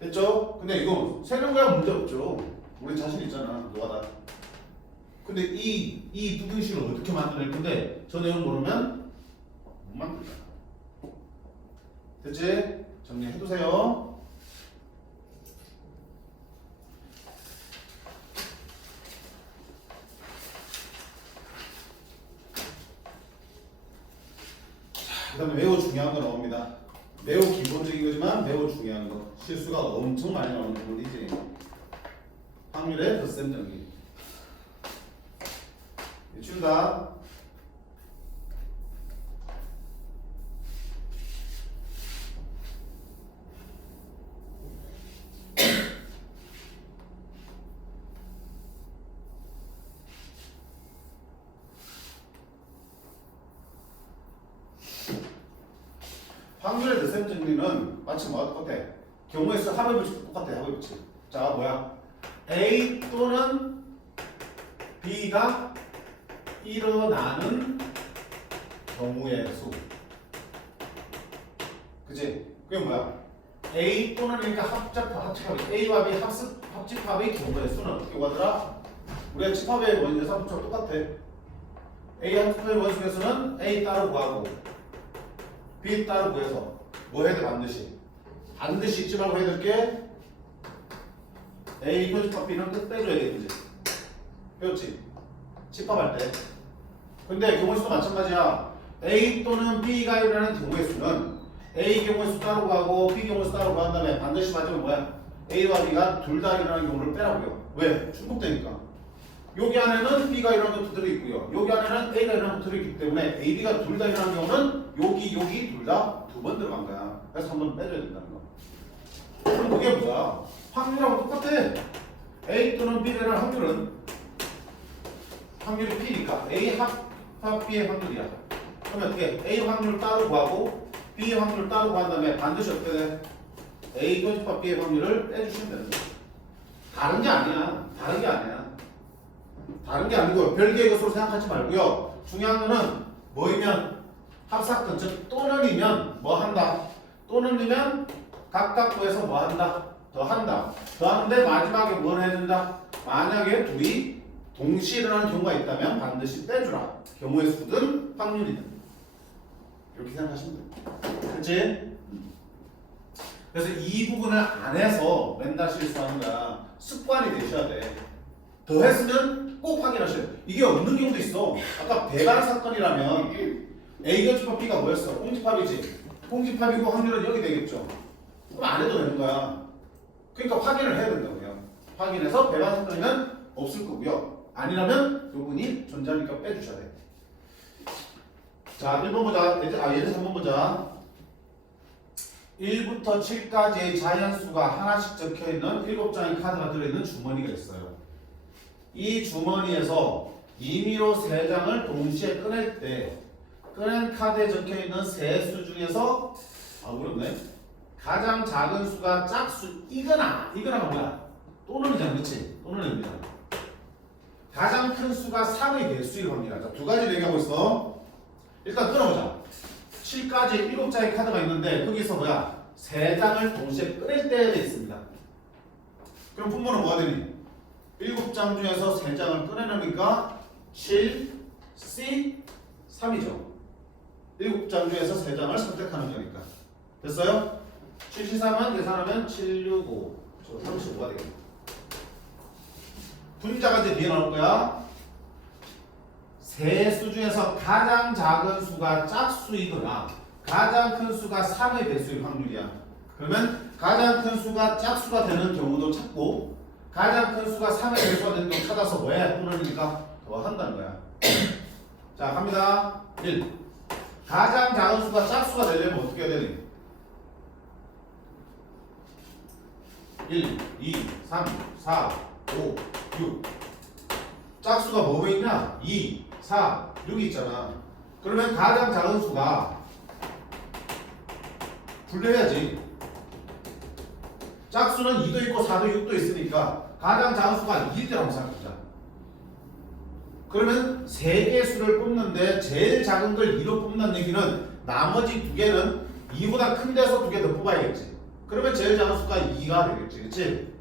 됐죠? 근데 이거 세는 거야 문제 없죠. 우리 자신 있잖아. 너가 다. 근데 이 부등식을 어떻게 만들어낼 건데 저 내용 모르면 못 만들잖아. 됐지? 정리해두세요. 그 다음에 매우 중요한 거 나옵니다. 매우 기본적인 거지만 매우 중요한 거. 실수가 엄청 많이 나오는 부분이지. 확률의 덧셈 정리. 준다. 확률의 덧셈 정리는 마치 뭐와 똑같아? 경우의 수 합의 법칙 똑같아. 합의 법칙. 자, 뭐야? A 또는 B가 일어나는 경우의 수. 그치? 그게 뭐야? A 또는 그러니까 합집합 A와 B 합집합의 경우의 수는 어떻게 구하더라? 우리가 집합의 원리에서 합집합 똑같아. A 합집합의 원수에서는 A 따로 구하고 B 따로 구해서 뭐 해야 돼? 반드시 잊지 말고 해야 될 게 A 표집합 B는 끝 빼줘야 돼. 그치? 배웠지? 집합할 때. 근데 경우의 수도 마찬가지야. A 또는 B가 일어나는 경우의 수는 A 경우의 수 따로 구하고 B 경우의 수 따로 구한 다음에 반드시 맞으면 뭐야? A와 B가 둘 다 일어나는 경우를 빼라고요. 왜? 중복되니까. 여기 안에는 B가 일어나는 것도 들어있고요. 여기 안에는 A가 일어나는 것도 들어있기 때문에 A, B가 둘 다 일어나는 경우는 여기 둘 다 두 번 들어간 거야. 그래서 한 번 빼줘야 된다는 거. 그럼 그게 뭐야? 확률하고 똑같아. A 또는 B가 일어나는 확률이 P니까 A 합 B의 확률이야. 그러면 어떻게? A 확률 따로 구하고 B 확률 따로 구한 다음에 반드시 어떻게 돼? A 표집합 B의 확률을 빼주시면 되는 거야. 다른 게 아니야. 다른 게 아니고 별개의 것으로 생각하지 말고요. 중요한 거는 뭐이면 합사건 즉 또는이면 뭐 한다. 또는이면 각각 구해서 뭐 한다. 더 한다. 더 하는데 마지막에 뭘 해준다. 만약에 둘이 동시에 일어나는 경우가 있다면 반드시 빼주라. 경우의 수든 확률이든. 이렇게 생각하시면 돼요. 그치? 그래서 이 부분을 안 해서 맨날 실수하는 거야. 습관이 되셔야 돼. 더 했으면 꼭 확인하셔야 돼. 이게 없는 경우도 있어. 아까 배달 사건이라면 A가 집합 B가 뭐였어? 공집합이지. 공집합이고 확률은 여기 되겠죠. 그럼 안 해도 되는 거야. 그러니까 확인을 해야 된다고요. 확인해서 배반 사건이면 없을 거고요. 아니라면 요분이 존재하니까 빼주셔야 돼. 자, 1번 보자. 예를 3번 보자. 1부터 7까지의 자연수가 하나씩 적혀있는 7장의 카드가 들어있는 주머니가 있어요. 이 주머니에서 임의로 3장을 동시에 꺼낼 때 꺼낸 카드에 적혀있는 세 수 중에서 어렵네. 가장 작은 수가 짝수이거나 뭐야? 또는이잖아. 그렇지? 또는입니다. 가장 큰 수가 3의 배수일 확률이다. 두 가지를 얘기하고 있어. 일단 끊어보자. 7까지 7장의 카드가 있는데 거기서 뭐야? 3장을 동시에 꺼낼 때에 있습니다. 그럼 분모는 뭐가 되니? 7장 중에서 3장을 꺼내놓으니까 7, C, 3이죠. 7장 중에서 3장을 선택하는 거니까. 됐어요? 73은 계산하면 765. 저 35가 되겠다. 분자가 이제 뒤에 나올 거야. 세 수 중에서 가장 작은 수가 짝수이거나 가장 큰 수가 3의 배수일 확률이야. 그러면 가장 큰 수가 짝수가 되는 경우도 찾고 가장 큰 수가 3의 배수가 되는 경우 찾아서 뭐해? 또는이니까 더한다는 거야. 자, 갑니다. 1. 가장 작은 수가 짝수가 되려면 어떻게 해야 되니? 1, 2, 3, 4, 5, 6. 짝수가 뭐가 있냐? 2, 4, 6이 있잖아. 그러면 가장 작은 수가 분류해야지. 짝수는 2도 있고 4도 6도 있으니까 가장 작은 수가 2일 때라고 생각하자. 그러면 3개의 수를 뽑는데 제일 작은 걸 2로 뽑는다는 얘기는 나머지 2개는 2보다 큰 데서 2개 더 뽑아야겠지. 그러면 제일 작은 수가 2가 되겠지. 그치?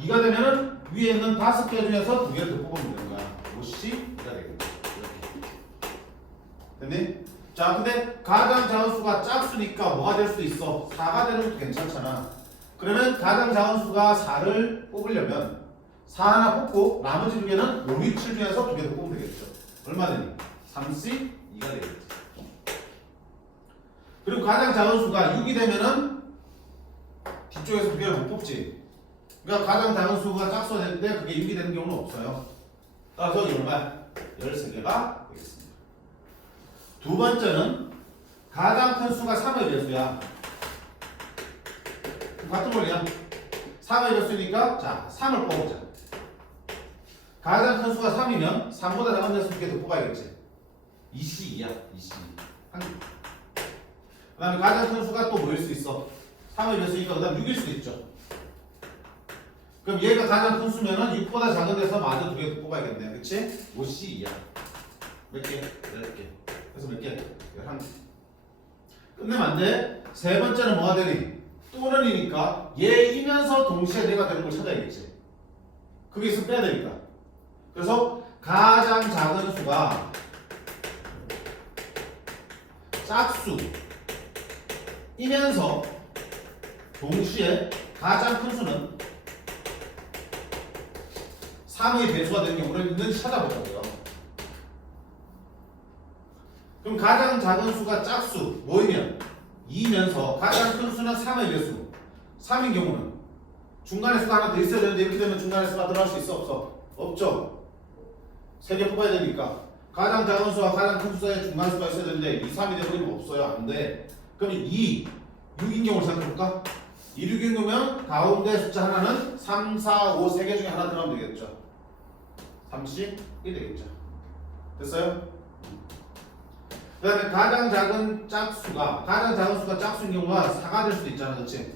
2가 되면은 위에 있는 5개 중에서 2개를 더 뽑으면 되는 거야. 5씩 2가 되겠지. 이렇게. 됐니? 자, 근데 가장 작은 수가 짝수니까 뭐가 될 수 있어? 4가 되는 것도 괜찮잖아. 그러면 가장 작은 수가 4를 뽑으려면 4 하나 뽑고 나머지 2개는 5, 6, 7 중에서 2개 더 뽑으면 되겠죠. 얼마 되니? 3씩 2가 되겠지. 그리고 가장 작은 수가 6이 되면은 뒤쪽에서 2개를 못 뽑지. 그러니까 가장 작은 수가 짝수가 되는데 그게 6이 되는 경우는 없어요. 따라서 얼마? 13개가 되겠습니다. 두 번째는 가장 큰 수가 3의 배수야. 같은 원리야. 3의 배수니까 자 3을 뽑자. 가장 큰 수가 3이면 3보다 작은 데서 2개 더 뽑아야겠지. 2C2야. 2C. 한 개. 그 다음에 가장 큰 수가 또 뭐일 수 있어? 3의 배수니까 그 다음 6일 수도 있죠. 그럼 얘가 가장 큰 수면은 6보다 작은 데서 마저 2개 더 뽑아야겠네. 그치? 5C2야. 몇 개? 10개. 그래서 몇 개? 11개. 끝내면 안 돼. 세 번째는 뭐가 되니? 또는이니까 얘이면서 동시에 내가 되는 걸 찾아야겠지. 그게 있으면 빼야 되니까. 그래서 가장 작은 수가 짝수이면서 동시에 가장 큰 수는 3의 배수가 되는 경우를 있는지 찾아보자고요. 그럼 가장 작은 수가 짝수 뭐이면 2면서 가장 큰 수는 3의 배수 3인 경우는 중간에 수가 하나 더 있어야 되는데 이렇게 되면 중간에 수가 들어갈 수 있어 없어? 없죠. 3개 뽑아야 되니까 가장 작은 수와 가장 큰 수의 중간 수가 있어야 되는데 2, 3이 되버리면 없어요. 안 돼. 그럼 2, 6인 경우를 생각해볼까? 2, 6인 경우면 가운데 숫자 하나는 3, 4, 5 3개 중에 하나 들어가면 되겠죠. 30이 되겠죠. 됐어요? 그 다음에 가장 작은 수가 짝수인 경우가 4가 될 수도 있잖아. 그렇지?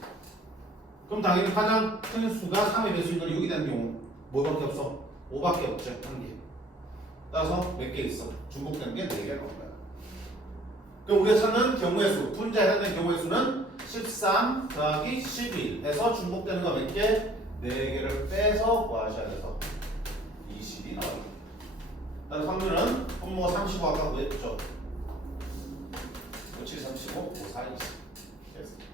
그럼 당연히 가장 큰 수가 3의 배수인 건 6이 되는 경우 뭐밖에 없어? 5밖에 없죠. 한 개. 따라서 몇 개 있어? 중복되는 게 4개가 나온 거야. 그럼 우리가 찾는 경우의 수, 분자에 해당되는 경우의 수는 13 더하기 11 해서 중복되는 거 몇 개? 4개를 빼서 구하셔야 돼서 20이 나옵니다. 따라서 확률은 분모가 35 아까 구했죠. 7, 35, 5, 4, 20. 됐습니다.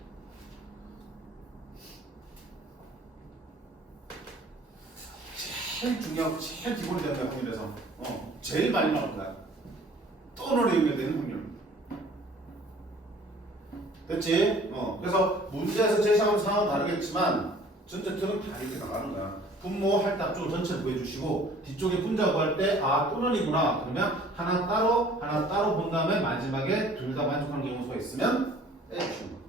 제일 중요하고 제일 기본이 되는 확률에서 제일 많이 나올 거야. 또는 연결되는 확률. 됐지? 그래서 문제에서 제시하는 상황은 다르겠지만 전체 틀은 다 이렇게 나가는 거야. 분모 할답 쪽 전체를 구해주시고 뒤쪽에 분자 구할 때 또는이구나 그러면 하나 따로 본 다음에 마지막에 둘 다 만족하는 경우가 있으면 빼주시는 거야.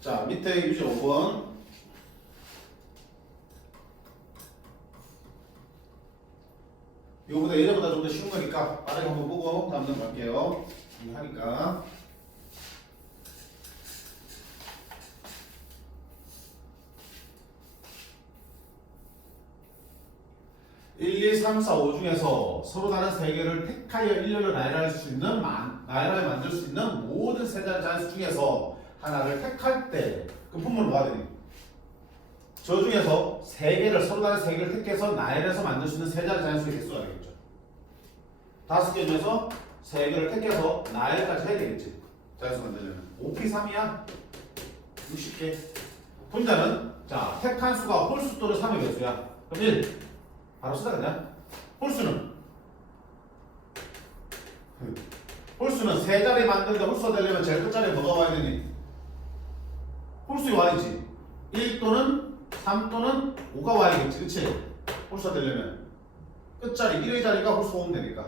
자 밑에 유제 5번 이거보다 예전보다 좀 더 쉬운 거니까 빠르게 한번 보고 다음 넘어갈게요. 하니까 1, 2, 3, 4, 5 중에서 서로 다른 세 개를 택하여 일렬로 나열할 수 있는 나열하여 만들 수 있는 모든 세 자리 자연수 중에서 하나를 택할 때 그 분모는 뭐가 되니? 저 중에서 세 개를 서로 다른 세 개를 택해서 나열해서 만들 수 있는 세 자리 자연수의 개수가 되겠죠. 5개 중에서 세 개를 택해서 나열까지 해야 되겠지. 자연수 만들려면 5P3이야. 60개. 분자는 자 택한 수가 홀수 또는 3의 배수야. 그럼 1 바로 쓰자 그냥. 홀수는 세 자리 만드는데 홀수가 되려면 제일 끝자리에 뭐가 와야 되니? 홀수가 와야지. 1 또는 3 또는 5가 와야겠지. 그치? 홀수가 되려면 끝자리 1의 자리가 홀수가 오면 되니까.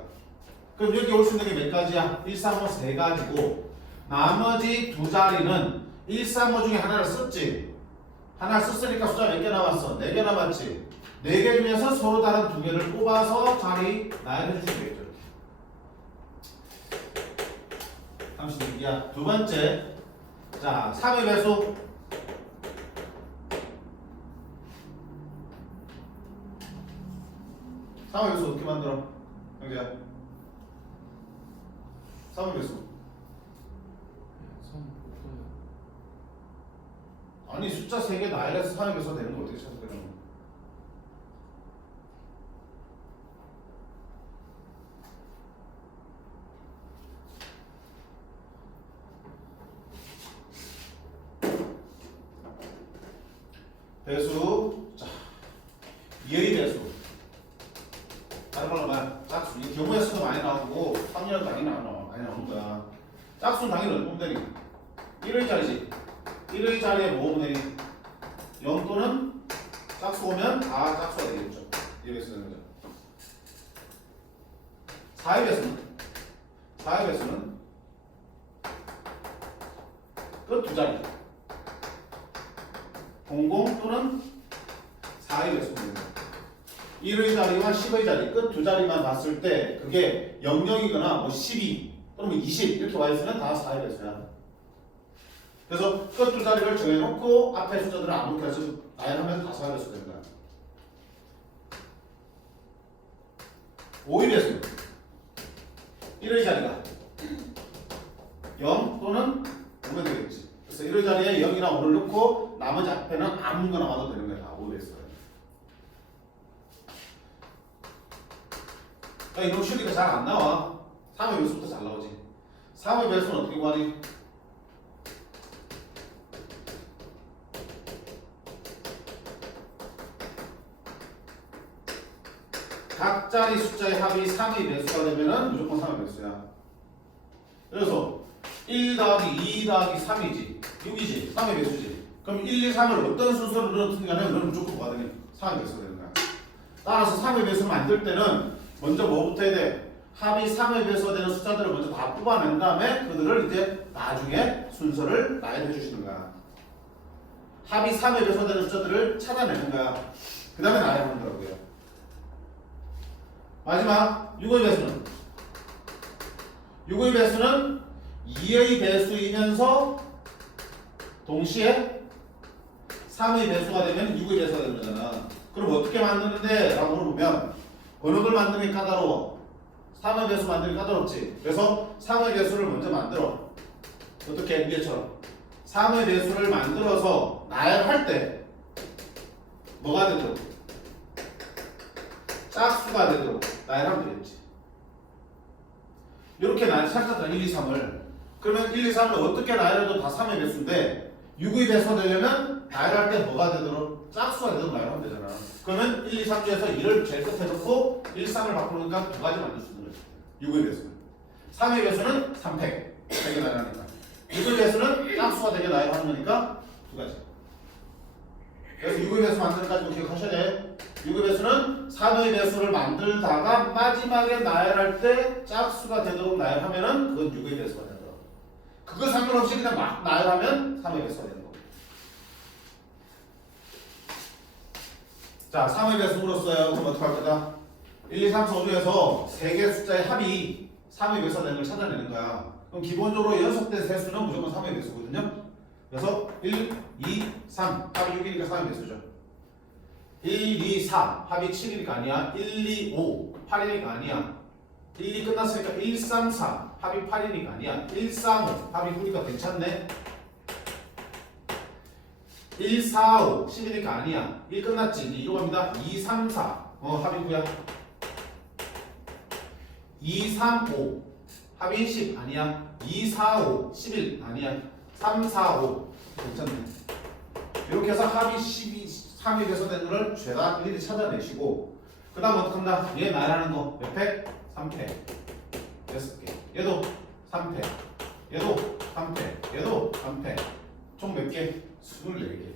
그럼 여기 올 수 있는 게 몇 가지야? 1, 3, 5 세 가지고 나머지 두 자리는 1, 3, 5 중에 하나를 썼지. 하나를 썼으니까 숫자 몇 개 남았어? 4개 남았지. 4개 중에서 서로 다른 2개를 뽑아서 자리 나열해 주시면 되겠죠. 36이야. 두 번째. 자, 3의 배수. 3의 배수 어떻게 만들어? 형제야. 3의 배수. 아니 숫자 3개 나열해서 3의 배수가 되는 거 어떻게 찾아 되는 거? 배수. 자, 2의 배수. 다른 말로 말 짝수. 이 경우의 수도 많이 나오고 3년 당연히 많이 나오는 거야. 짝수는 당연히 어디 보면 되니? 1의 자리지. 1의 자리에 뭐 오면 되니? 0 또는 짝수 오면 다 짝수가 되겠죠. 2의 배수 되는 거죠. 4의 배수는? 4의 배수는 끝 두 자리. 00 또는 4의 배수가 되는 거죠. 1의 자리와 10의 자리, 끝 두 자리만 봤을 때 그게 00이거나 뭐 12 또는 20 이렇게 와 있으면 다 4의 배수야. 그래서 끝 두 자리를 정해놓고 앞에 숫자들을 아무렇게 해서 나열하면 다 4의 배수가 되는 거야. 5의 배수. 1의 자리가 0 또는 5면 되겠지. 그래서 1의 자리에 0이나 5를 넣고 나머지 앞에는 아무거나 와도 되는 거야. 5의 배수가. 그러니까 이런 실리가 잘 안 나와. 3의 배수부터 잘 나오지. 3의 배수는 어떻게 구하니? 각자리 숫자의 합이 3의 배수가 되면은 무조건 3의 배수야. 그래서 1 더하기 2 더하기 3이지. 6이지. 3의 배수지. 그럼 1, 2, 3을 어떤 순서로 넣든 간에 너는 무조건 뭐가 되니? 3의 배수가 되는 거야. 따라서 3의 배수를 만들 때는 먼저 뭐부터 해야 돼? 합이 3의 배수가 되는 숫자들을 먼저 다 뽑아낸 다음에 그들을 이제 나중에 순서를 나열해 주시는 거야. 합이 3의 배수가 되는 숫자들을 찾아내는 거야. 그 다음에 나열하는 거라고요. 마지막 6의 배수는? 6의 배수는 2의 배수이면서 동시에 3의 배수가 되면 6의 배수가 되는 거잖아. 그럼 어떻게 만드는데? 라고 물어보면 번역을 만드는 게 까다로워. 3의 배수 만드는 게 까다롭지. 그래서 3의 배수를 먼저 만들어. 어떻게? 위에처럼 3의 배수를 만들어서 나열할 때 뭐가 되도록? 짝수가 되도록 나열하면 되겠지. 이렇게 나열 찾았잖아. 1, 2, 3을. 그러면 1, 2, 3을 어떻게 나열해도 다 3의 배수인데 6의 배수가 되려면 나열할 때 뭐가 되도록? 짝수가 되도록 나열하면 되잖아. 그러면 1, 2, 3 중에서 1을 제일 끝에 넣고 1, 3을 바꾸니까 두 가지 만들 수 있는 거지. 6의 배수는. 3의 배수는 3팩. 되게 나열하니까. 6의 배수는 짝수가 되게 나열하는 거니까 두 가지. 그래서 6의 배수 만드는 까지 기억하셔야 돼. 6의 배수는 3의 배수를 만들다가 마지막에 나열할 때 짝수가 되도록 나열하면은 그건 6의 배수가 되더라고. 그거 상관없이 그냥 막 나열하면 3의 배수가 되는 거고. 자, 3의 배수 물었어요. 그럼 어떻게 할 거다? 1, 2, 3, 4, 5 중에서 3개 숫자의 합이 3의 배수가 되는 걸 찾아내는 거야. 그럼 기본적으로 연속된 세수는 무조건 3의 배수거든요. 그래서 1, 2, 3 합이 6이니까 3의 배수죠. 1, 2, 3 합이 7이니까 아니야. 1, 2, 5 8이니까 아니야. 1, 2 끝났으니까 1, 3, 4 합이 8이니까 아니야. 1, 3, 5 합이 9니까 괜찮네. 1, 4, 5 10이니까 아니야. 1 끝났지. 이제 이로 갑니다. 2, 3, 4 합이 9야. 2, 3, 5 합이 10 아니야. 2, 4, 5 11 아니야. 3, 4, 5 괜찮네. 이렇게 해서 합이 12, 3이 돼서 된 거를 죄다 일일이 찾아내시고 그 다음 어떻게 한다? 얘 나열하는 거 몇 팩? 3팩 6개. 얘도 3팩. 얘도 3팩. 얘도 3팩. 총 몇 개? 24개.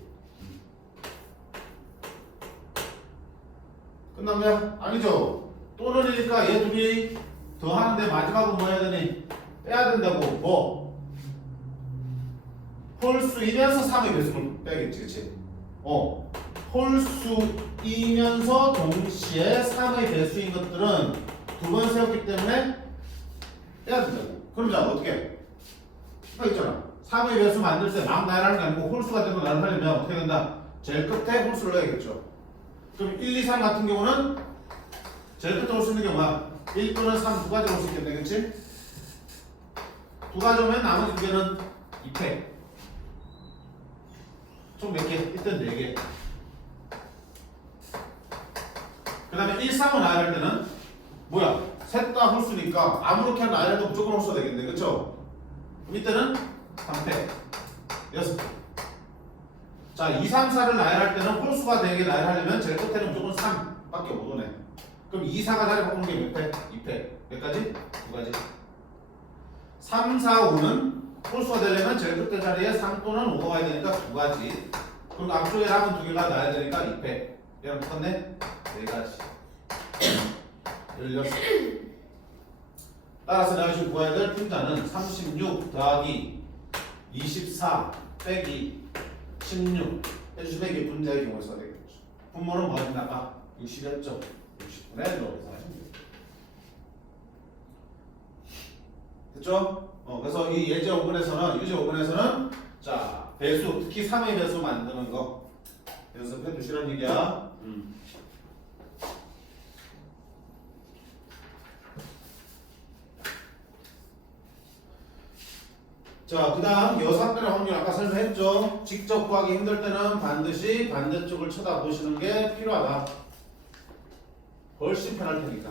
끝난 거야? 아니죠. 또는이니까 얘 둘이 더 하는데 마지막은 뭐 해야 되니? 빼야 된다고. 뭐? 홀수이면서 3의 배수를 빼야겠지, 그치? 홀수이면서 동시에 3의 배수인 것들은 두 번 세웠기 때문에 빼야 된다고. 그럼 자, 어떻게? 있잖아. 3의 배수 만들 때 막 나열하는 게 아니고 홀수가 되고 나열하려면 어떻게 된다? 제일 끝에 홀수를 넣어야겠죠. 그럼 1, 2, 3 같은 경우는 제일 끝에 올 수 있는 게 뭐야? 1 또는 3 두 가지로 올 수 있겠네, 그치? 두 가지 오면 나머지 두 개는 2팩. 총 몇 개? 일단 4개. 그 다음에 1, 3을 나열할 때는 뭐야? 셋 다 홀수니까 아무렇게 나열해도 무조건 홀수가 되겠네, 그쵸? 그럼 이때는 3팩 6개. 자, 2, 3, 4를 나열할 때는 홀수가 되게 나열하려면 제일 끝에는 무조건 3밖에 못 오네. 그럼 2, 4가 자리 바꾸는 게 몇 팩? 2팩. 몇 가지? 2가지. 3, 4, 5는 홀수가 되려면 제일 끝에 자리에 3 또는 5가 와야 되니까 2가지. 그리고 앞쪽에 남은 2개가 나야 되니까 2팩. 얘랑 똑같네? 4가지. 16. 따라서 내가 지금 구해야 될 분자는 36 더하기 24 빼기 16 해주시면 이게 분자의 경우에 써야 되겠죠. 분모는 뭐 하신다가 60였죠. 60분의 1로 하시면 되겠죠. 됐죠? 그래서 이 예제 5분에서는 유제 5분에서는 자 배수 특히 3의 배수 만드는 거 연습해 두시라는 얘기야. 자, 그 다음 여삭들의 확률 아까 설명했죠. 직접 구하기 힘들 때는 반드시 반대쪽을 쳐다보시는 게 필요하다. 훨씬 편할 테니까.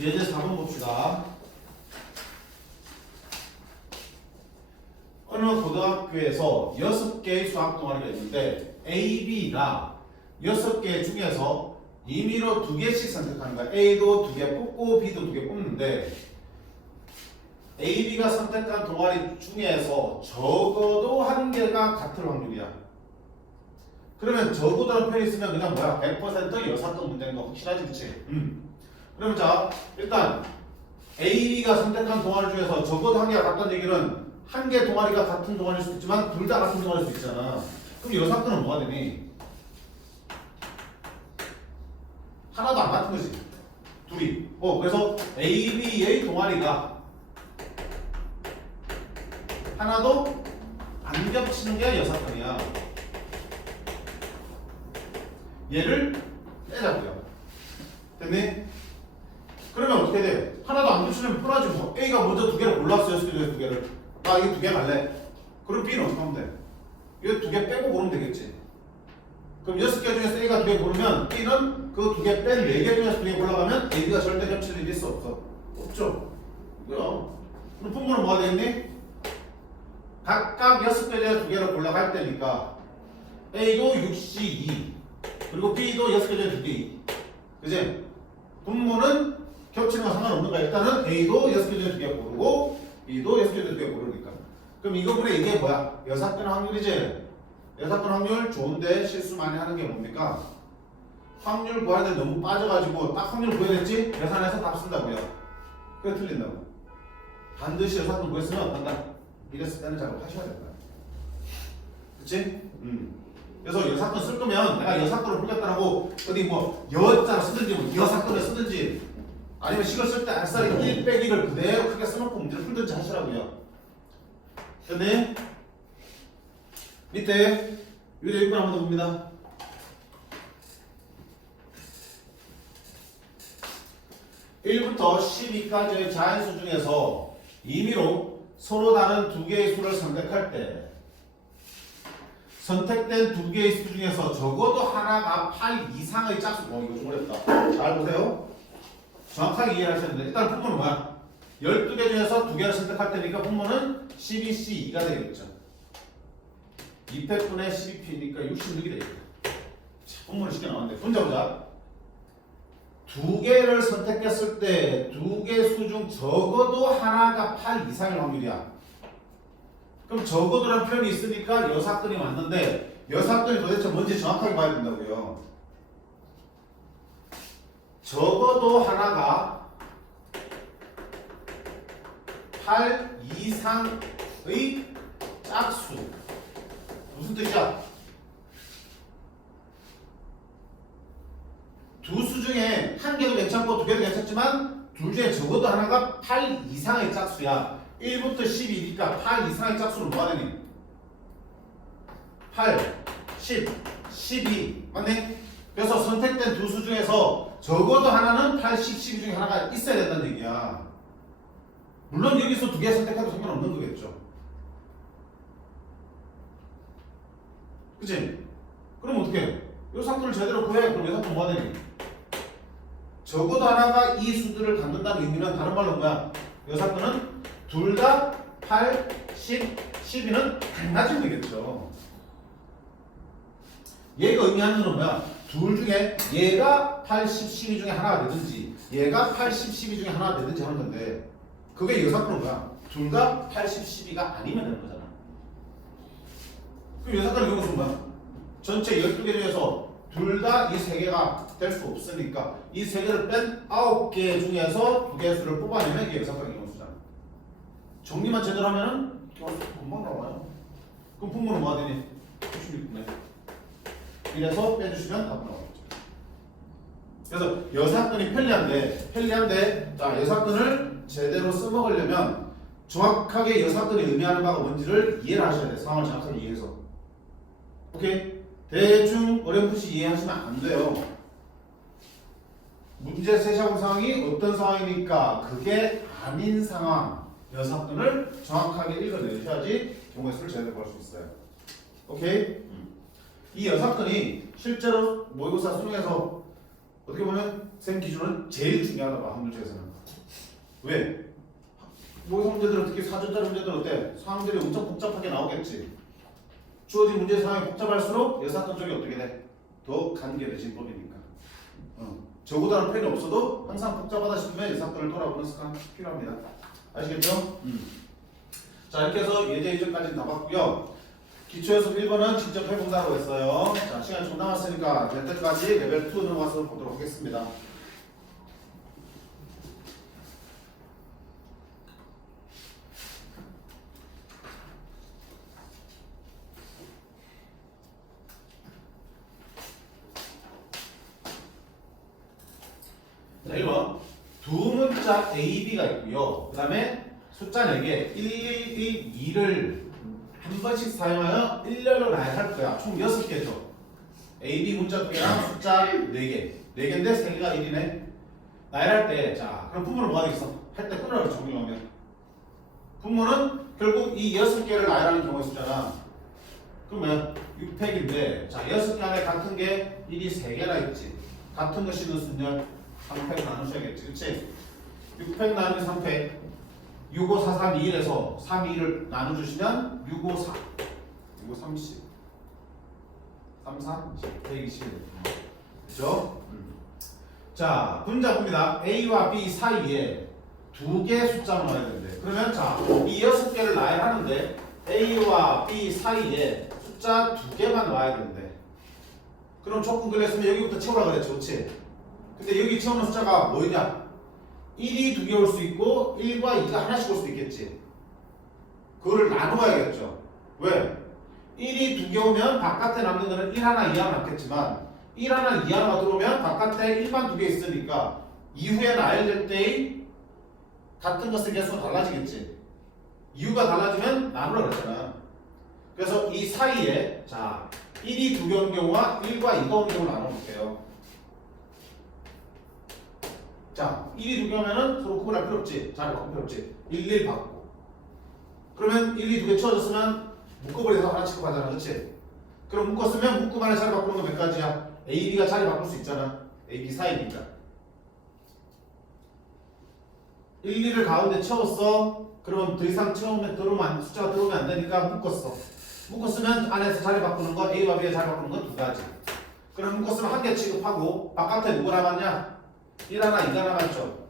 예제 4번 봅시다. 어느 고등학교에서 6개의 수학 동아리가 있는데 A, B가 6개 중에서 임의로 2개씩 선택하는 거야. A도 2개 뽑고 B도 2개 뽑는데 A, B가 선택한 동아리 중에서 적어도 한 개가 같을 확률이야. 그러면 적어도라는 표현이 있으면 그냥 뭐야? 100% 여사건 문제인 거 확실하지, 그치? 그러면 자, 일단 A, B가 선택한 동아리 중에서 적어도 한 개가 같다는 얘기는 한 개 동아리가 같은 동아리일 수도 있지만 둘 다 같은 동아리일 수 있잖아. 그럼 여사건은 뭐가 되니? 하나도 안 같은 거지. 둘이. 그래서 A, B의 동아리가 하나도 안 겹치는 게 여사건이야. 얘를 빼자고요. 됐니? 그러면 어떻게 돼? 하나도 안 겹치면 풀어야지 뭐. A가 먼저 2개를 골랐어요. 스튜디오에서 2개를. 나 이거 2개 갈래. 그럼 B는 어떻게 하면 돼? 이거 2개 빼고 고르면 되겠지. 그럼 6개 중에서 A가 2개 고르면 B는 그 2개 뺀 4개 중에서 2개 골라가면 A, B가 절대 겹칠 일이 있어 없어? 없죠. 그럼 분모는 뭐가 되겠니? 각각 6개 중에 2개를 골라갈 때니까 A도 6C2 그리고 B도 6개 중에 2개 2. 그지? 분모는 겹치는 건 상관없는 거야. 일단은 A도 6개 중에 2개 고르고 B도 6개 중에 2개 고르니까. 그럼 이거분의 이게 뭐야? 여사건 확률이지? 여사건 확률 좋은데 실수 많이 하는 게 뭡니까? 확률 구하는데 너무 빠져가지고 딱 확률 구해냈지? 계산해서 답 쓴다고요. 그게 틀린다고. 반드시 여사건 구했으면 어떤다? 이랬을 때는 작업 하셔야 된다. 그치? 그래서 여사건 쓸 거면 내가 여사건을 풀겠다라고 어디 뭐 여자로 쓰든지 뭐 여사건을 쓰든지 아니면 식을 쓸 때 아싸리 1 빼기를 그대로 크게 써놓고 문제를 풀든지 하시라고요. 근데 밑에 유리 6번 한 번 더 봅니다. 1부터 12까지의 자연수 중에서 임의로 서로 다른 두 개의 수를 선택할 때 선택된 두 개의 수 중에서 적어도 하나가 8 이상의 짝수. 이거 좀 어렵다. 잘 보세요. 정확하게 이해하셨는데 일단 분모는 뭐야? 12개 중에서 두 개를 선택할 테니까 분모는 12C2가 되겠죠. 2패분의 12P니까 66이 되겠다. 자, 분모는 쉽게 나왔는데 분자 보자. 두 개를 선택했을 때 두 개 수 중 적어도 하나가 8 이상일 확률이야. 그럼 적어도라는 표현이 있으니까 여사건이 맞는데 여사건이 도대체 뭔지 정확하게 봐야 된다고요. 적어도 하나가 8 이상의 짝수. 무슨 뜻이야? 두 수 중에 한 개도 괜찮고 두 개도 괜찮지만 둘 중에 적어도 하나가 8 이상의 짝수야. 1부터 12니까 8 이상의 짝수는 뭐가 되니? 8, 10, 12 맞네? 그래서 선택된 두 수 중에서 적어도 하나는 8, 10, 12 중에 하나가 있어야 된다는 얘기야. 물론 여기서 두 개 선택해도 상관없는 거겠죠. 그치? 그럼 어떻게 해? 이 사건을 제대로 구해. 그럼 이 사건 뭐가 되니? 적어도 하나가 이 수들을 갖는다는 의미는 다른 말로 뭐야? 이 사건은 둘 다 8, 10, 12는 반나절 되겠죠. 얘가 의미하는 건 뭐야? 둘 중에 얘가 8, 10, 12 중에 하나가 되든지 얘가 8, 10, 12 중에 하나가 되든지 하는 건데 그게 이 사건은 뭐야? 둘 다 8, 10, 12가 아니면 되는 거잖아. 그럼 이 사건의 경우는 뭐야? 전체 12개 중에서 둘 다 이 세 개가 될 수 없으니까 이 세 개를 뺀 9개 중에서 두 개의 수를 뽑아내면 이게 여사건의 경우수잖아. 정리만 제대로 하면은 금방 나와요. 그럼 분모는 뭐가 되니? 66분의 이래서 빼주시면 답이 나오겠죠. 그래서 여사건이 편리한데 자 여사건을 제대로 써먹으려면 정확하게 여사건이 의미하는 바가 뭔지를 이해를 하셔야 돼. 상황을 정확하게 이해해서. 오케이? 대충 어렴풋이 이해하시면 안 돼요. 문제 세시하는 상황이 어떤 상황이니까 그게 아닌 상황 여사건을 정확하게 읽어내셔야지 경우의 수를 제대로 볼 수 있어요. 오케이? 이 여사건이 실제로 모의고사 수능에서 어떻게 보면 쌤 기준은 제일 중요하다 봐. 학문제에서는. 왜? 모의고사 문제들은 특히 4주짜리 문제들은 어때? 상황들이 엄청 복잡하게 나오겠지. 주어진 문제 상황이 복잡할수록 여사건 쪽이 어떻게 돼? 더 간결해진 법이니까. 적어도라는 표현이 없어도 항상 복잡하다 싶으면 여사건을 돌아보는 습관 필요합니다. 아시겠죠? 자 이렇게 해서 예제 이전까지는 다 봤고요. 기초연습 1번은 직접 해본다고 했어요. 자 시간 좀 남았으니까 될 때까지 레벨 2 넘어가서 보도록 하겠습니다. 자 1번 두 문자 A, B가 있고요. 그 다음에 숫자 4개 1, 2를 한 번씩 사용하여 일렬로 나열할 거야. 총 6개죠. A, B 문자 2개랑 숫자 4개 4개인데 3개가 1이네. 나열할 때 자 그럼 분모는 뭐가 되겠어? 할 때 끊으라고 정리하면 분모는 결국 이 6개를 나열하는 경우의 수잖아. 그러면 6팩인데 자 6개 안에 같은 게 1이 3개나 있지. 같은 거 씻는 순열 3팩 나누셔야겠지. 그치? 6팩 나누기 3팩 6, 5, 4, 3, 2, 1에서 3, 2를 나눠주시면 6, 5, 4 6, 5, 30 3, 4, 120 그죠? 자 분자 봅니다. A와 B 사이에 두 개의 숫자만 넣어야 되는데 그러면 자이 6개를 나열하는데 A와 B 사이에 숫자 2개만 넣어야 되는데 그럼 조건 그랬으면 여기부터 채우라 그랬죠. 그치? 근데 여기 채우는 숫자가 뭐냐? 1이 2개 올 수 있고 1과 2가 하나씩 올 수도 있겠지. 그거를 나누어야겠죠. 왜? 1이 2개 오면 바깥에 남는 거는 1 하나 2 하나 남겠지만 1 하나 2 하나가 들어오면 바깥에 1만 2개 있으니까 이후에 나열될 때의 같은 것의 개수가 달라지겠지. 이유가 달라지면 나누라 그랬잖아. 그래서 이 사이에 자 1이 두 개 오는 경우와 1과 2가 오는 경우를 나눠볼게요. 자, 1이 두 개 오면은 서로 구분할 필요 없지. 자리 바꿀 필요 없지. 1 바꾸고. 그러면 1, 2 두 개 채워졌으면 묶어버려서 하나 취급하잖아. 그치? 그럼 묶었으면 묶음 안에 자리 바꾸는 거 몇 가지야? A, B가 자리 바꿀 수 있잖아. A, B 사이니까. 1, 2를 가운데 채웠어. 그러면 더 이상 채우면 숫자가 들어오면 안 되니까 묶었어. 묶었으면 안에서 자리 바꾸는 거 A와 B의 자리 바꾸는 거 두 가지. 그럼 묶었으면 한 개 취급하고 바깥에 누구 남았냐? 1 하나, 2가 남았죠.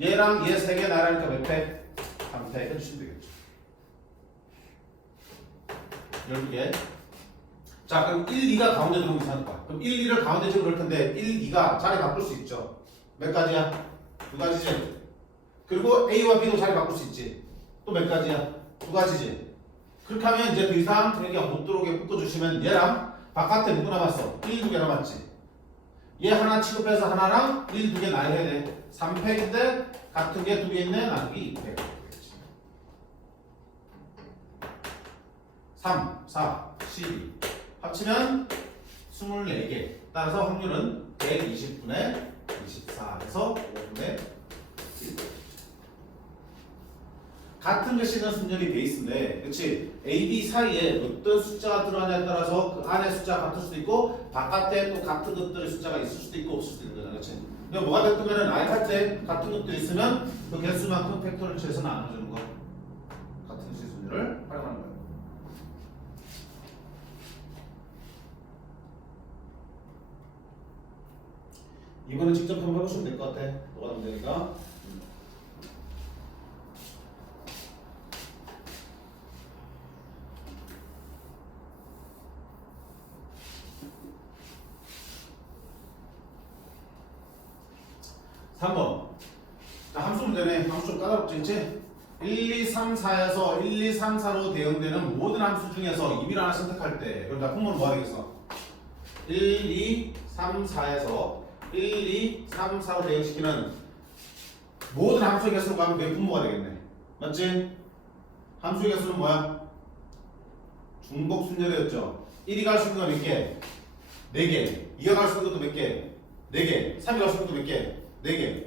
얘랑 얘 세 개 나라니까 몇 팩? 3팩 해주시면 되겠죠. 12개. 자, 그럼 1, 2가 가운데 들어오면 이상할 거야. 그럼 1, 2를 가운데 집어넣을 텐데 1, 2가 자리 바꿀 수 있죠. 몇 가지야? 두 가지지. 그리고 A와 B도 자리 바꿀 수 있지. 또 몇 가지야? 두 가지지. 그렇게 하면 이제 더 이상 그러니까 못 들어오게 묶어주시면 얘랑 바깥에 누구 남았어? 1, 2개 남았지. 얘 하나 취급해서 하나랑 1, 2개 나눠야 돼. 3팩인데 같은 게 두 개 있네. 나누기 2팩. 3, 4, 12 합치면 24개. 따라서 확률은 120분의 24에서 5분의 1. 같은 글씨는 순열이 베이스인데, 그렇지? A, B 사이에 어떤 숫자가 들어가냐에 따라서 그 안에 숫자가 같을 수도 있고 바깥에 또 같은 것들의 숫자가 있을 수도 있고 없을 수도 있는 거잖아, 그렇지? 근데 뭐가 됐든 간에 I 할 때 같은 것들이 있으면 그 개수만큼 팩터를 취해서 나눠주는 거. 같은 글씨 순열을 활용하는 거예요. 이거는 직접 한번 해보시면 될 것 같아. 뭐가 되면 되니까. 3번. 자, 함수 문제네. 함수 좀 까다롭지, 그치? 1, 2, 3, 4에서 1, 2, 3, 4로 대응되는 모든 함수 중에서 2를 하나 선택할 때, 그럼 자, 분모는 뭐 하겠어? 1, 2, 3, 4에서 1, 2, 3, 4로 대응시키는 모든 함수의 개수로 가면 그게 분모가 되겠네. 맞지? 함수의 개수는 뭐야? 중복 순열이었죠. 1이 갈 수 있는 건 몇 개? 4개. 2가 갈 수 있는 것도 몇 개? 4개. 3이 갈 수 있는 것도 몇 개? 4개.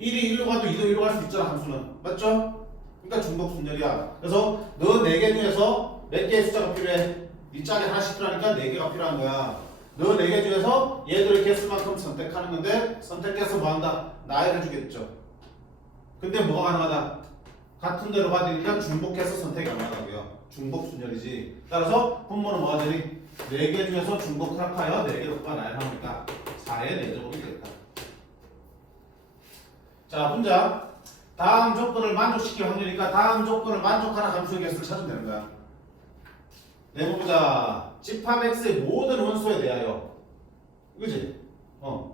1이 1로 가도 2도 1로 갈 수 있잖아, 함수는. 맞죠? 그러니까 중복 순열이야. 그래서 너 4개 중에서 몇 개의 숫자가 필요해? 이 짝이 하나씩 필요하니까 4개가 필요한 거야. 너 4개 중에서 얘들의 개수만큼 선택하는 건데 선택해서 뭐 한다? 나열해 주겠죠. 근데 뭐가 가능하다? 같은 대로 받으니까 중복해서 선택이 가능하다고요. 중복 순열이지. 따라서 분모는 뭐가 되니? 4개 중에서 중복 합하여 4개로 나열하니까 4의 4제곱이 되겠다. 자, 문자. 다음 조건을 만족시킬 확률이니까 다음 조건을 만족하는 함수의 개수를 찾으면 되는 거야. 내보자. 집합 x의 모든 원소에 대하여. 그지?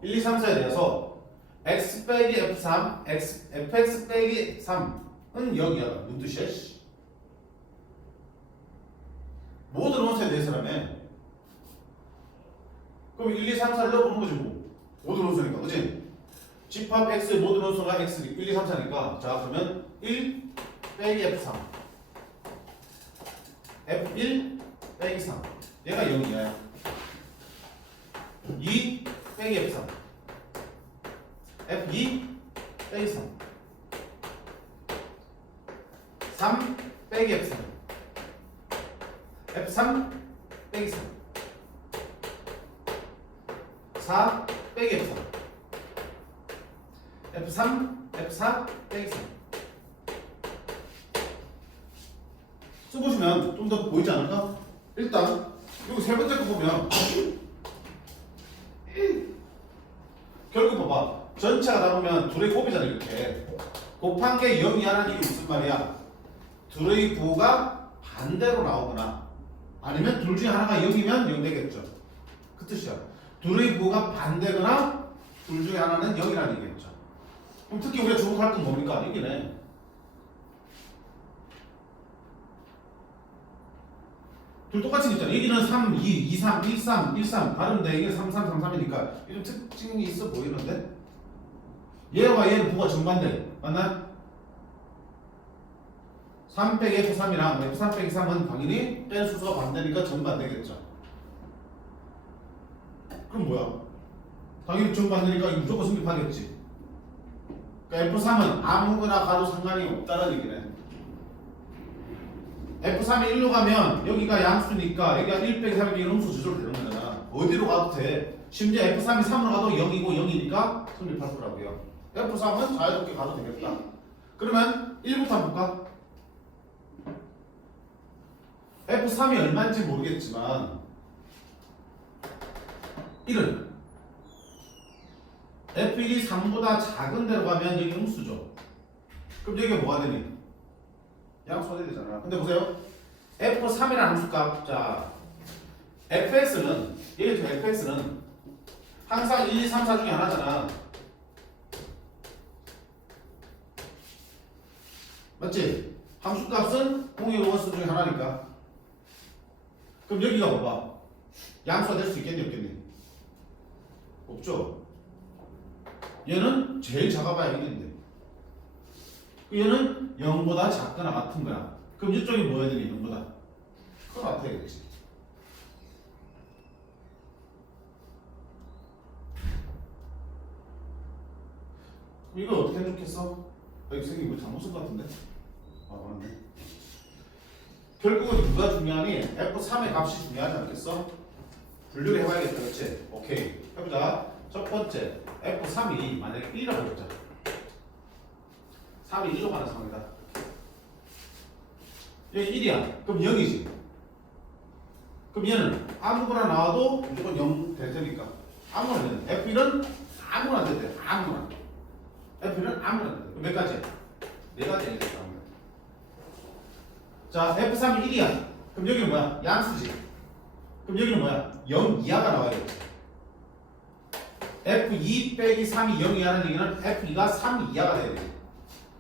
1, 2, 3, 4에 대해서 x 빼기 f3, fx 빼기 3은 0이야. 무슨 뜻이야? 모든 원소에 대해서라며. 그럼 1, 2, 3, 4를 넣어보는 거지 뭐. 모든 원소니까. 그지? 집합 x의 모든 원소가 x 1, 2, 3, 4니까 자 그러면 1 빼기 f3 f1 빼기 3 얘가 0이야. 2 빼기 f3 f2 빼기 3 3 빼기 f3 f3 빼기 3 4 빼기 f3 F3, F4, 빼기 3 써보시면 좀 더 보이지 않을까? 일단 그리고 세 번째 거 보면 결국 봐봐 전체가 다 보면 둘의 곱이잖아. 이렇게 곱한 게 0이 하는 이게 무슨 말이야? 둘의 부호가 반대로 나오거나 아니면 둘 중에 하나가 0이면 0 되겠죠. 그 뜻이야. 둘의 부호가 반대거나 둘 중에 하나는 0이라는 얘기겠죠. 그럼 특히 우리가 주목할 건 뭡니까? 여기네. 둘 똑같이 있잖아. 여기는 3, 2, 2, 3, 1, 3, 1, 3 다른데 이게 3, 3, 3, 3이니까 이게 좀 특징이 있어 보이는데? 얘와 얘는 부호가 정반대. 맞나? 3 빼기 F3이랑 F3 빼기 3은 당연히 뺀 수수가 반대니까 정반대겠죠. 그럼 뭐야? 당연히 정받으니까 무조건 성립하겠지. 그러니까 F3은 아무거나 가도 상관이 없다는 얘기네. F3이 1로 가면 여기가 양수니까 여기가 1 빼기 3이 음수 주소로 되는 거잖아. 어디로 가도 돼. 심지어 F3이 3으로 가도 0이고 0이니까 성립할 거라고요. F3은 자유롭게 가도 되겠다. 그러면 1부터 한번 볼까? F3이 얼마인지 모르겠지만 1은 F1이 3보다 작은 데로 가면 여기 음수죠. 그럼 여기가 뭐가 되니? 양수가 돼야 되잖아. 근데 보세요. F3이라는 함수값. 자, fx는 예를 들어 fx는 항상 1, 2, 3, 4 중에 하나잖아. 맞지? 함수값은 공유 원수 중에 하나니까. 그럼 여기가 뭐가? 양수가 될 수 있겠니 없겠니? 없죠. 얘는 제일 작아봐야 이긴데. 얘는 0보다 작거나 같은 거야. 그럼 이쪽이 뭐야 되니? 0보다 그거 같아야겠지. 그럼 이거 어떻게 해줬겠어? 여기 생긴 거 잘못 쓴 것 같은데? 아 맞네. 결국은 누가 중요하니? F3의 값이 중요하지 않겠어? 분류를 해봐야겠다. 그렇지? 오케이. 해보자. 첫 번째 F3이 만약에 1이라고 해보자. 3이 1로 가는 상황이다. 여기 1이야. 그럼 0이지. 그럼 얘는 아무거나 나와도 무조건 0 될 테니까. 아무거나 되는. F1은 아무거나 될 때. 아무거나. F1은 아무거나 될 때. 몇 가지? 네 가지 얘기했다. 자, F3이 1이야. 그럼 여기는 뭐야? 양수지. 그럼 여기는 뭐야? 0 이하가 나와야겠지. F2 빼기 3이 0 이하는 얘기는 F2가 3 이하가 돼야 돼.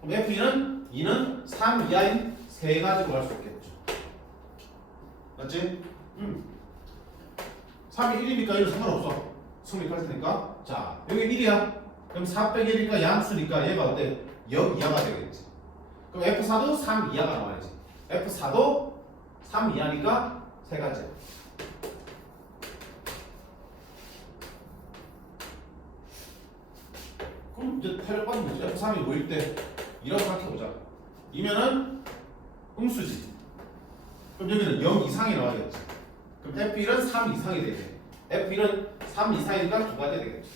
그럼 F2는 2는 3 이하인 세 가지로 갈 수 있겠죠. 맞지? 3이 1이니까 1은 상관없어. 성립할 테니까. 자, 여기 1이야. 그럼 4 빼기 1이니까 양수니까 얘가 어때? 0 이하가 되겠지. 그럼 F4도 3 이하가 나와야지. F4도 3 이하니까 세 가지. 그럼 이제 탄력받는 거지. F3이 뭐일 때? 이라고 생각해보자. 이면은 음수지. 그럼 여기는 0 이상이 나와야겠지. 그럼 F1은 3 이상이 돼야 돼. F1은 3 이상이니까 두 가지 되겠지.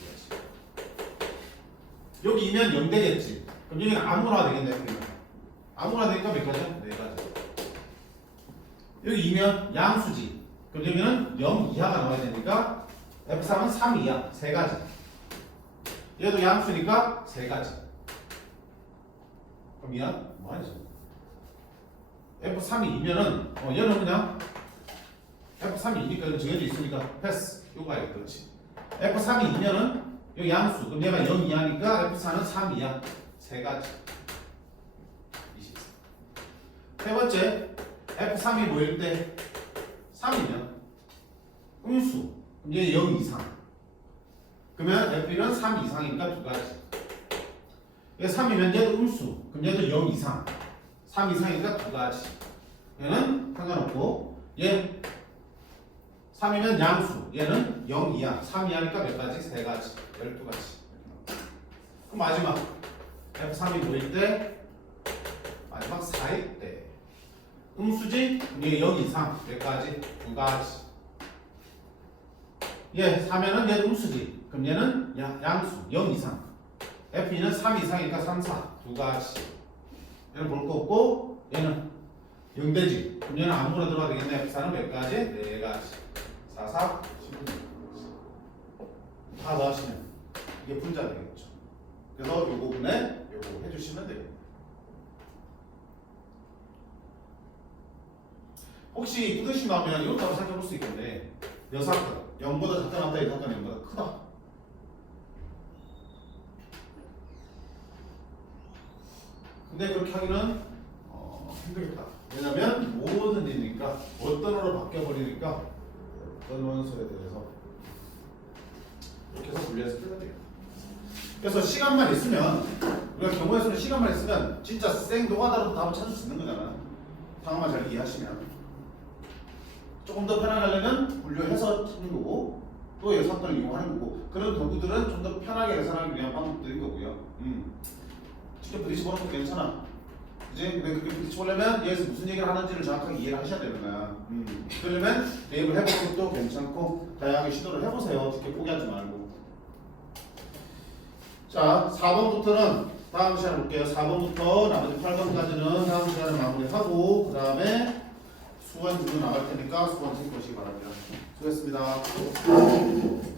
여기 이면 0 되겠지. 그럼 여기는 아무나 되겠네. F1은. 아무나 되니까 몇 가지? 네 가지. 여기 이면 양수지. 그럼 여기는 0 이하가 나와야 되니까 F3은 3 이하. 세 가지. 얘도 양수니까 세 가지. 그럼 미안? 뭐 하지? F3이 2면은 얘는 그냥 F3이 2니까 이거 정해져 있으니까 패스. 요거 알겠다. 그렇지. F3이 2면은 여기 양수. 그럼 얘가 0 이하니까 F4는 3 이하. 세 가지. 24. 세 번째 F3이 뭐일 때? 3이면 음수. 그럼 얘 0 이상. 그러면 F1은 3 이상이니까 두 가지. 얘 3이면 얘도 음수. 그럼 얘도 0 이상. 3 이상이니까 두 가지. 얘는 상관없고 얘 3이면 양수. 얘는 0 이하. 3 이하니까 몇 가지? 세 가지. 12가지. 그럼 마지막 F3이 뭐일 때? 마지막 4일 때. 음수지? 얘 0 이상. 몇 가지? 두 가지. 얘 4면은 얘도 음수지. 그럼 얘는 양수 0 이상. F2는 3 이상이니까 3, 4 두 가지. 얘는 볼 거 없고 얘는 0 되지. 그럼 얘는 아무거나 들어가도 되겠네. F4는 몇 가지? 네 가지. 4, 4, 16. 다 넣으시면 이게 분자 되겠죠. 그래서 요 부분에 요거 해주시면 되겠네요. 혹시 부등식 나오면 이것도 한번 생각해 볼 수 있겠네. 여사건 0보다 작다 나왔다, 여사건 0보다 크다. 근데 그렇게 하기는 힘들겠다. 왜냐면 모든 일이니까 어떤 어로 바뀌어버리니까 어떤 원소에 대해서 이렇게 해서 분리해서 풀어야 돼요. 그래서 시간만 있으면 우리가 경우에서는 시간만 있으면 진짜 생 노가다로도 답을 찾을 수 있는 거잖아. 상황만 잘 이해하시면 조금 더 편하게 하려면 분류해서 찾는 거고 또 예산권을 이용하는 거고 그런 도구들은 좀 더 편하게 계산하기 위한 방법들인 거고요. 직접 부딪혀보는 것도 괜찮아. 이제 그렇게 부딪혀보려면 여기서 무슨 얘기를 하는지를 정확하게 이해를 하셔야 되는 거야. 그러려면 대입을 해보는 것도 괜찮고 다양하게 시도를 해보세요. 쉽게 포기하지 말고. 자, 4번부터는 다음 시간에 볼게요. 4번부터 나머지 8번까지는 다음 시간에 마무리하고 그 다음에 수원 주로 나갈 테니까 수원 챙겨보시기 바랍니다. 수고했습니다.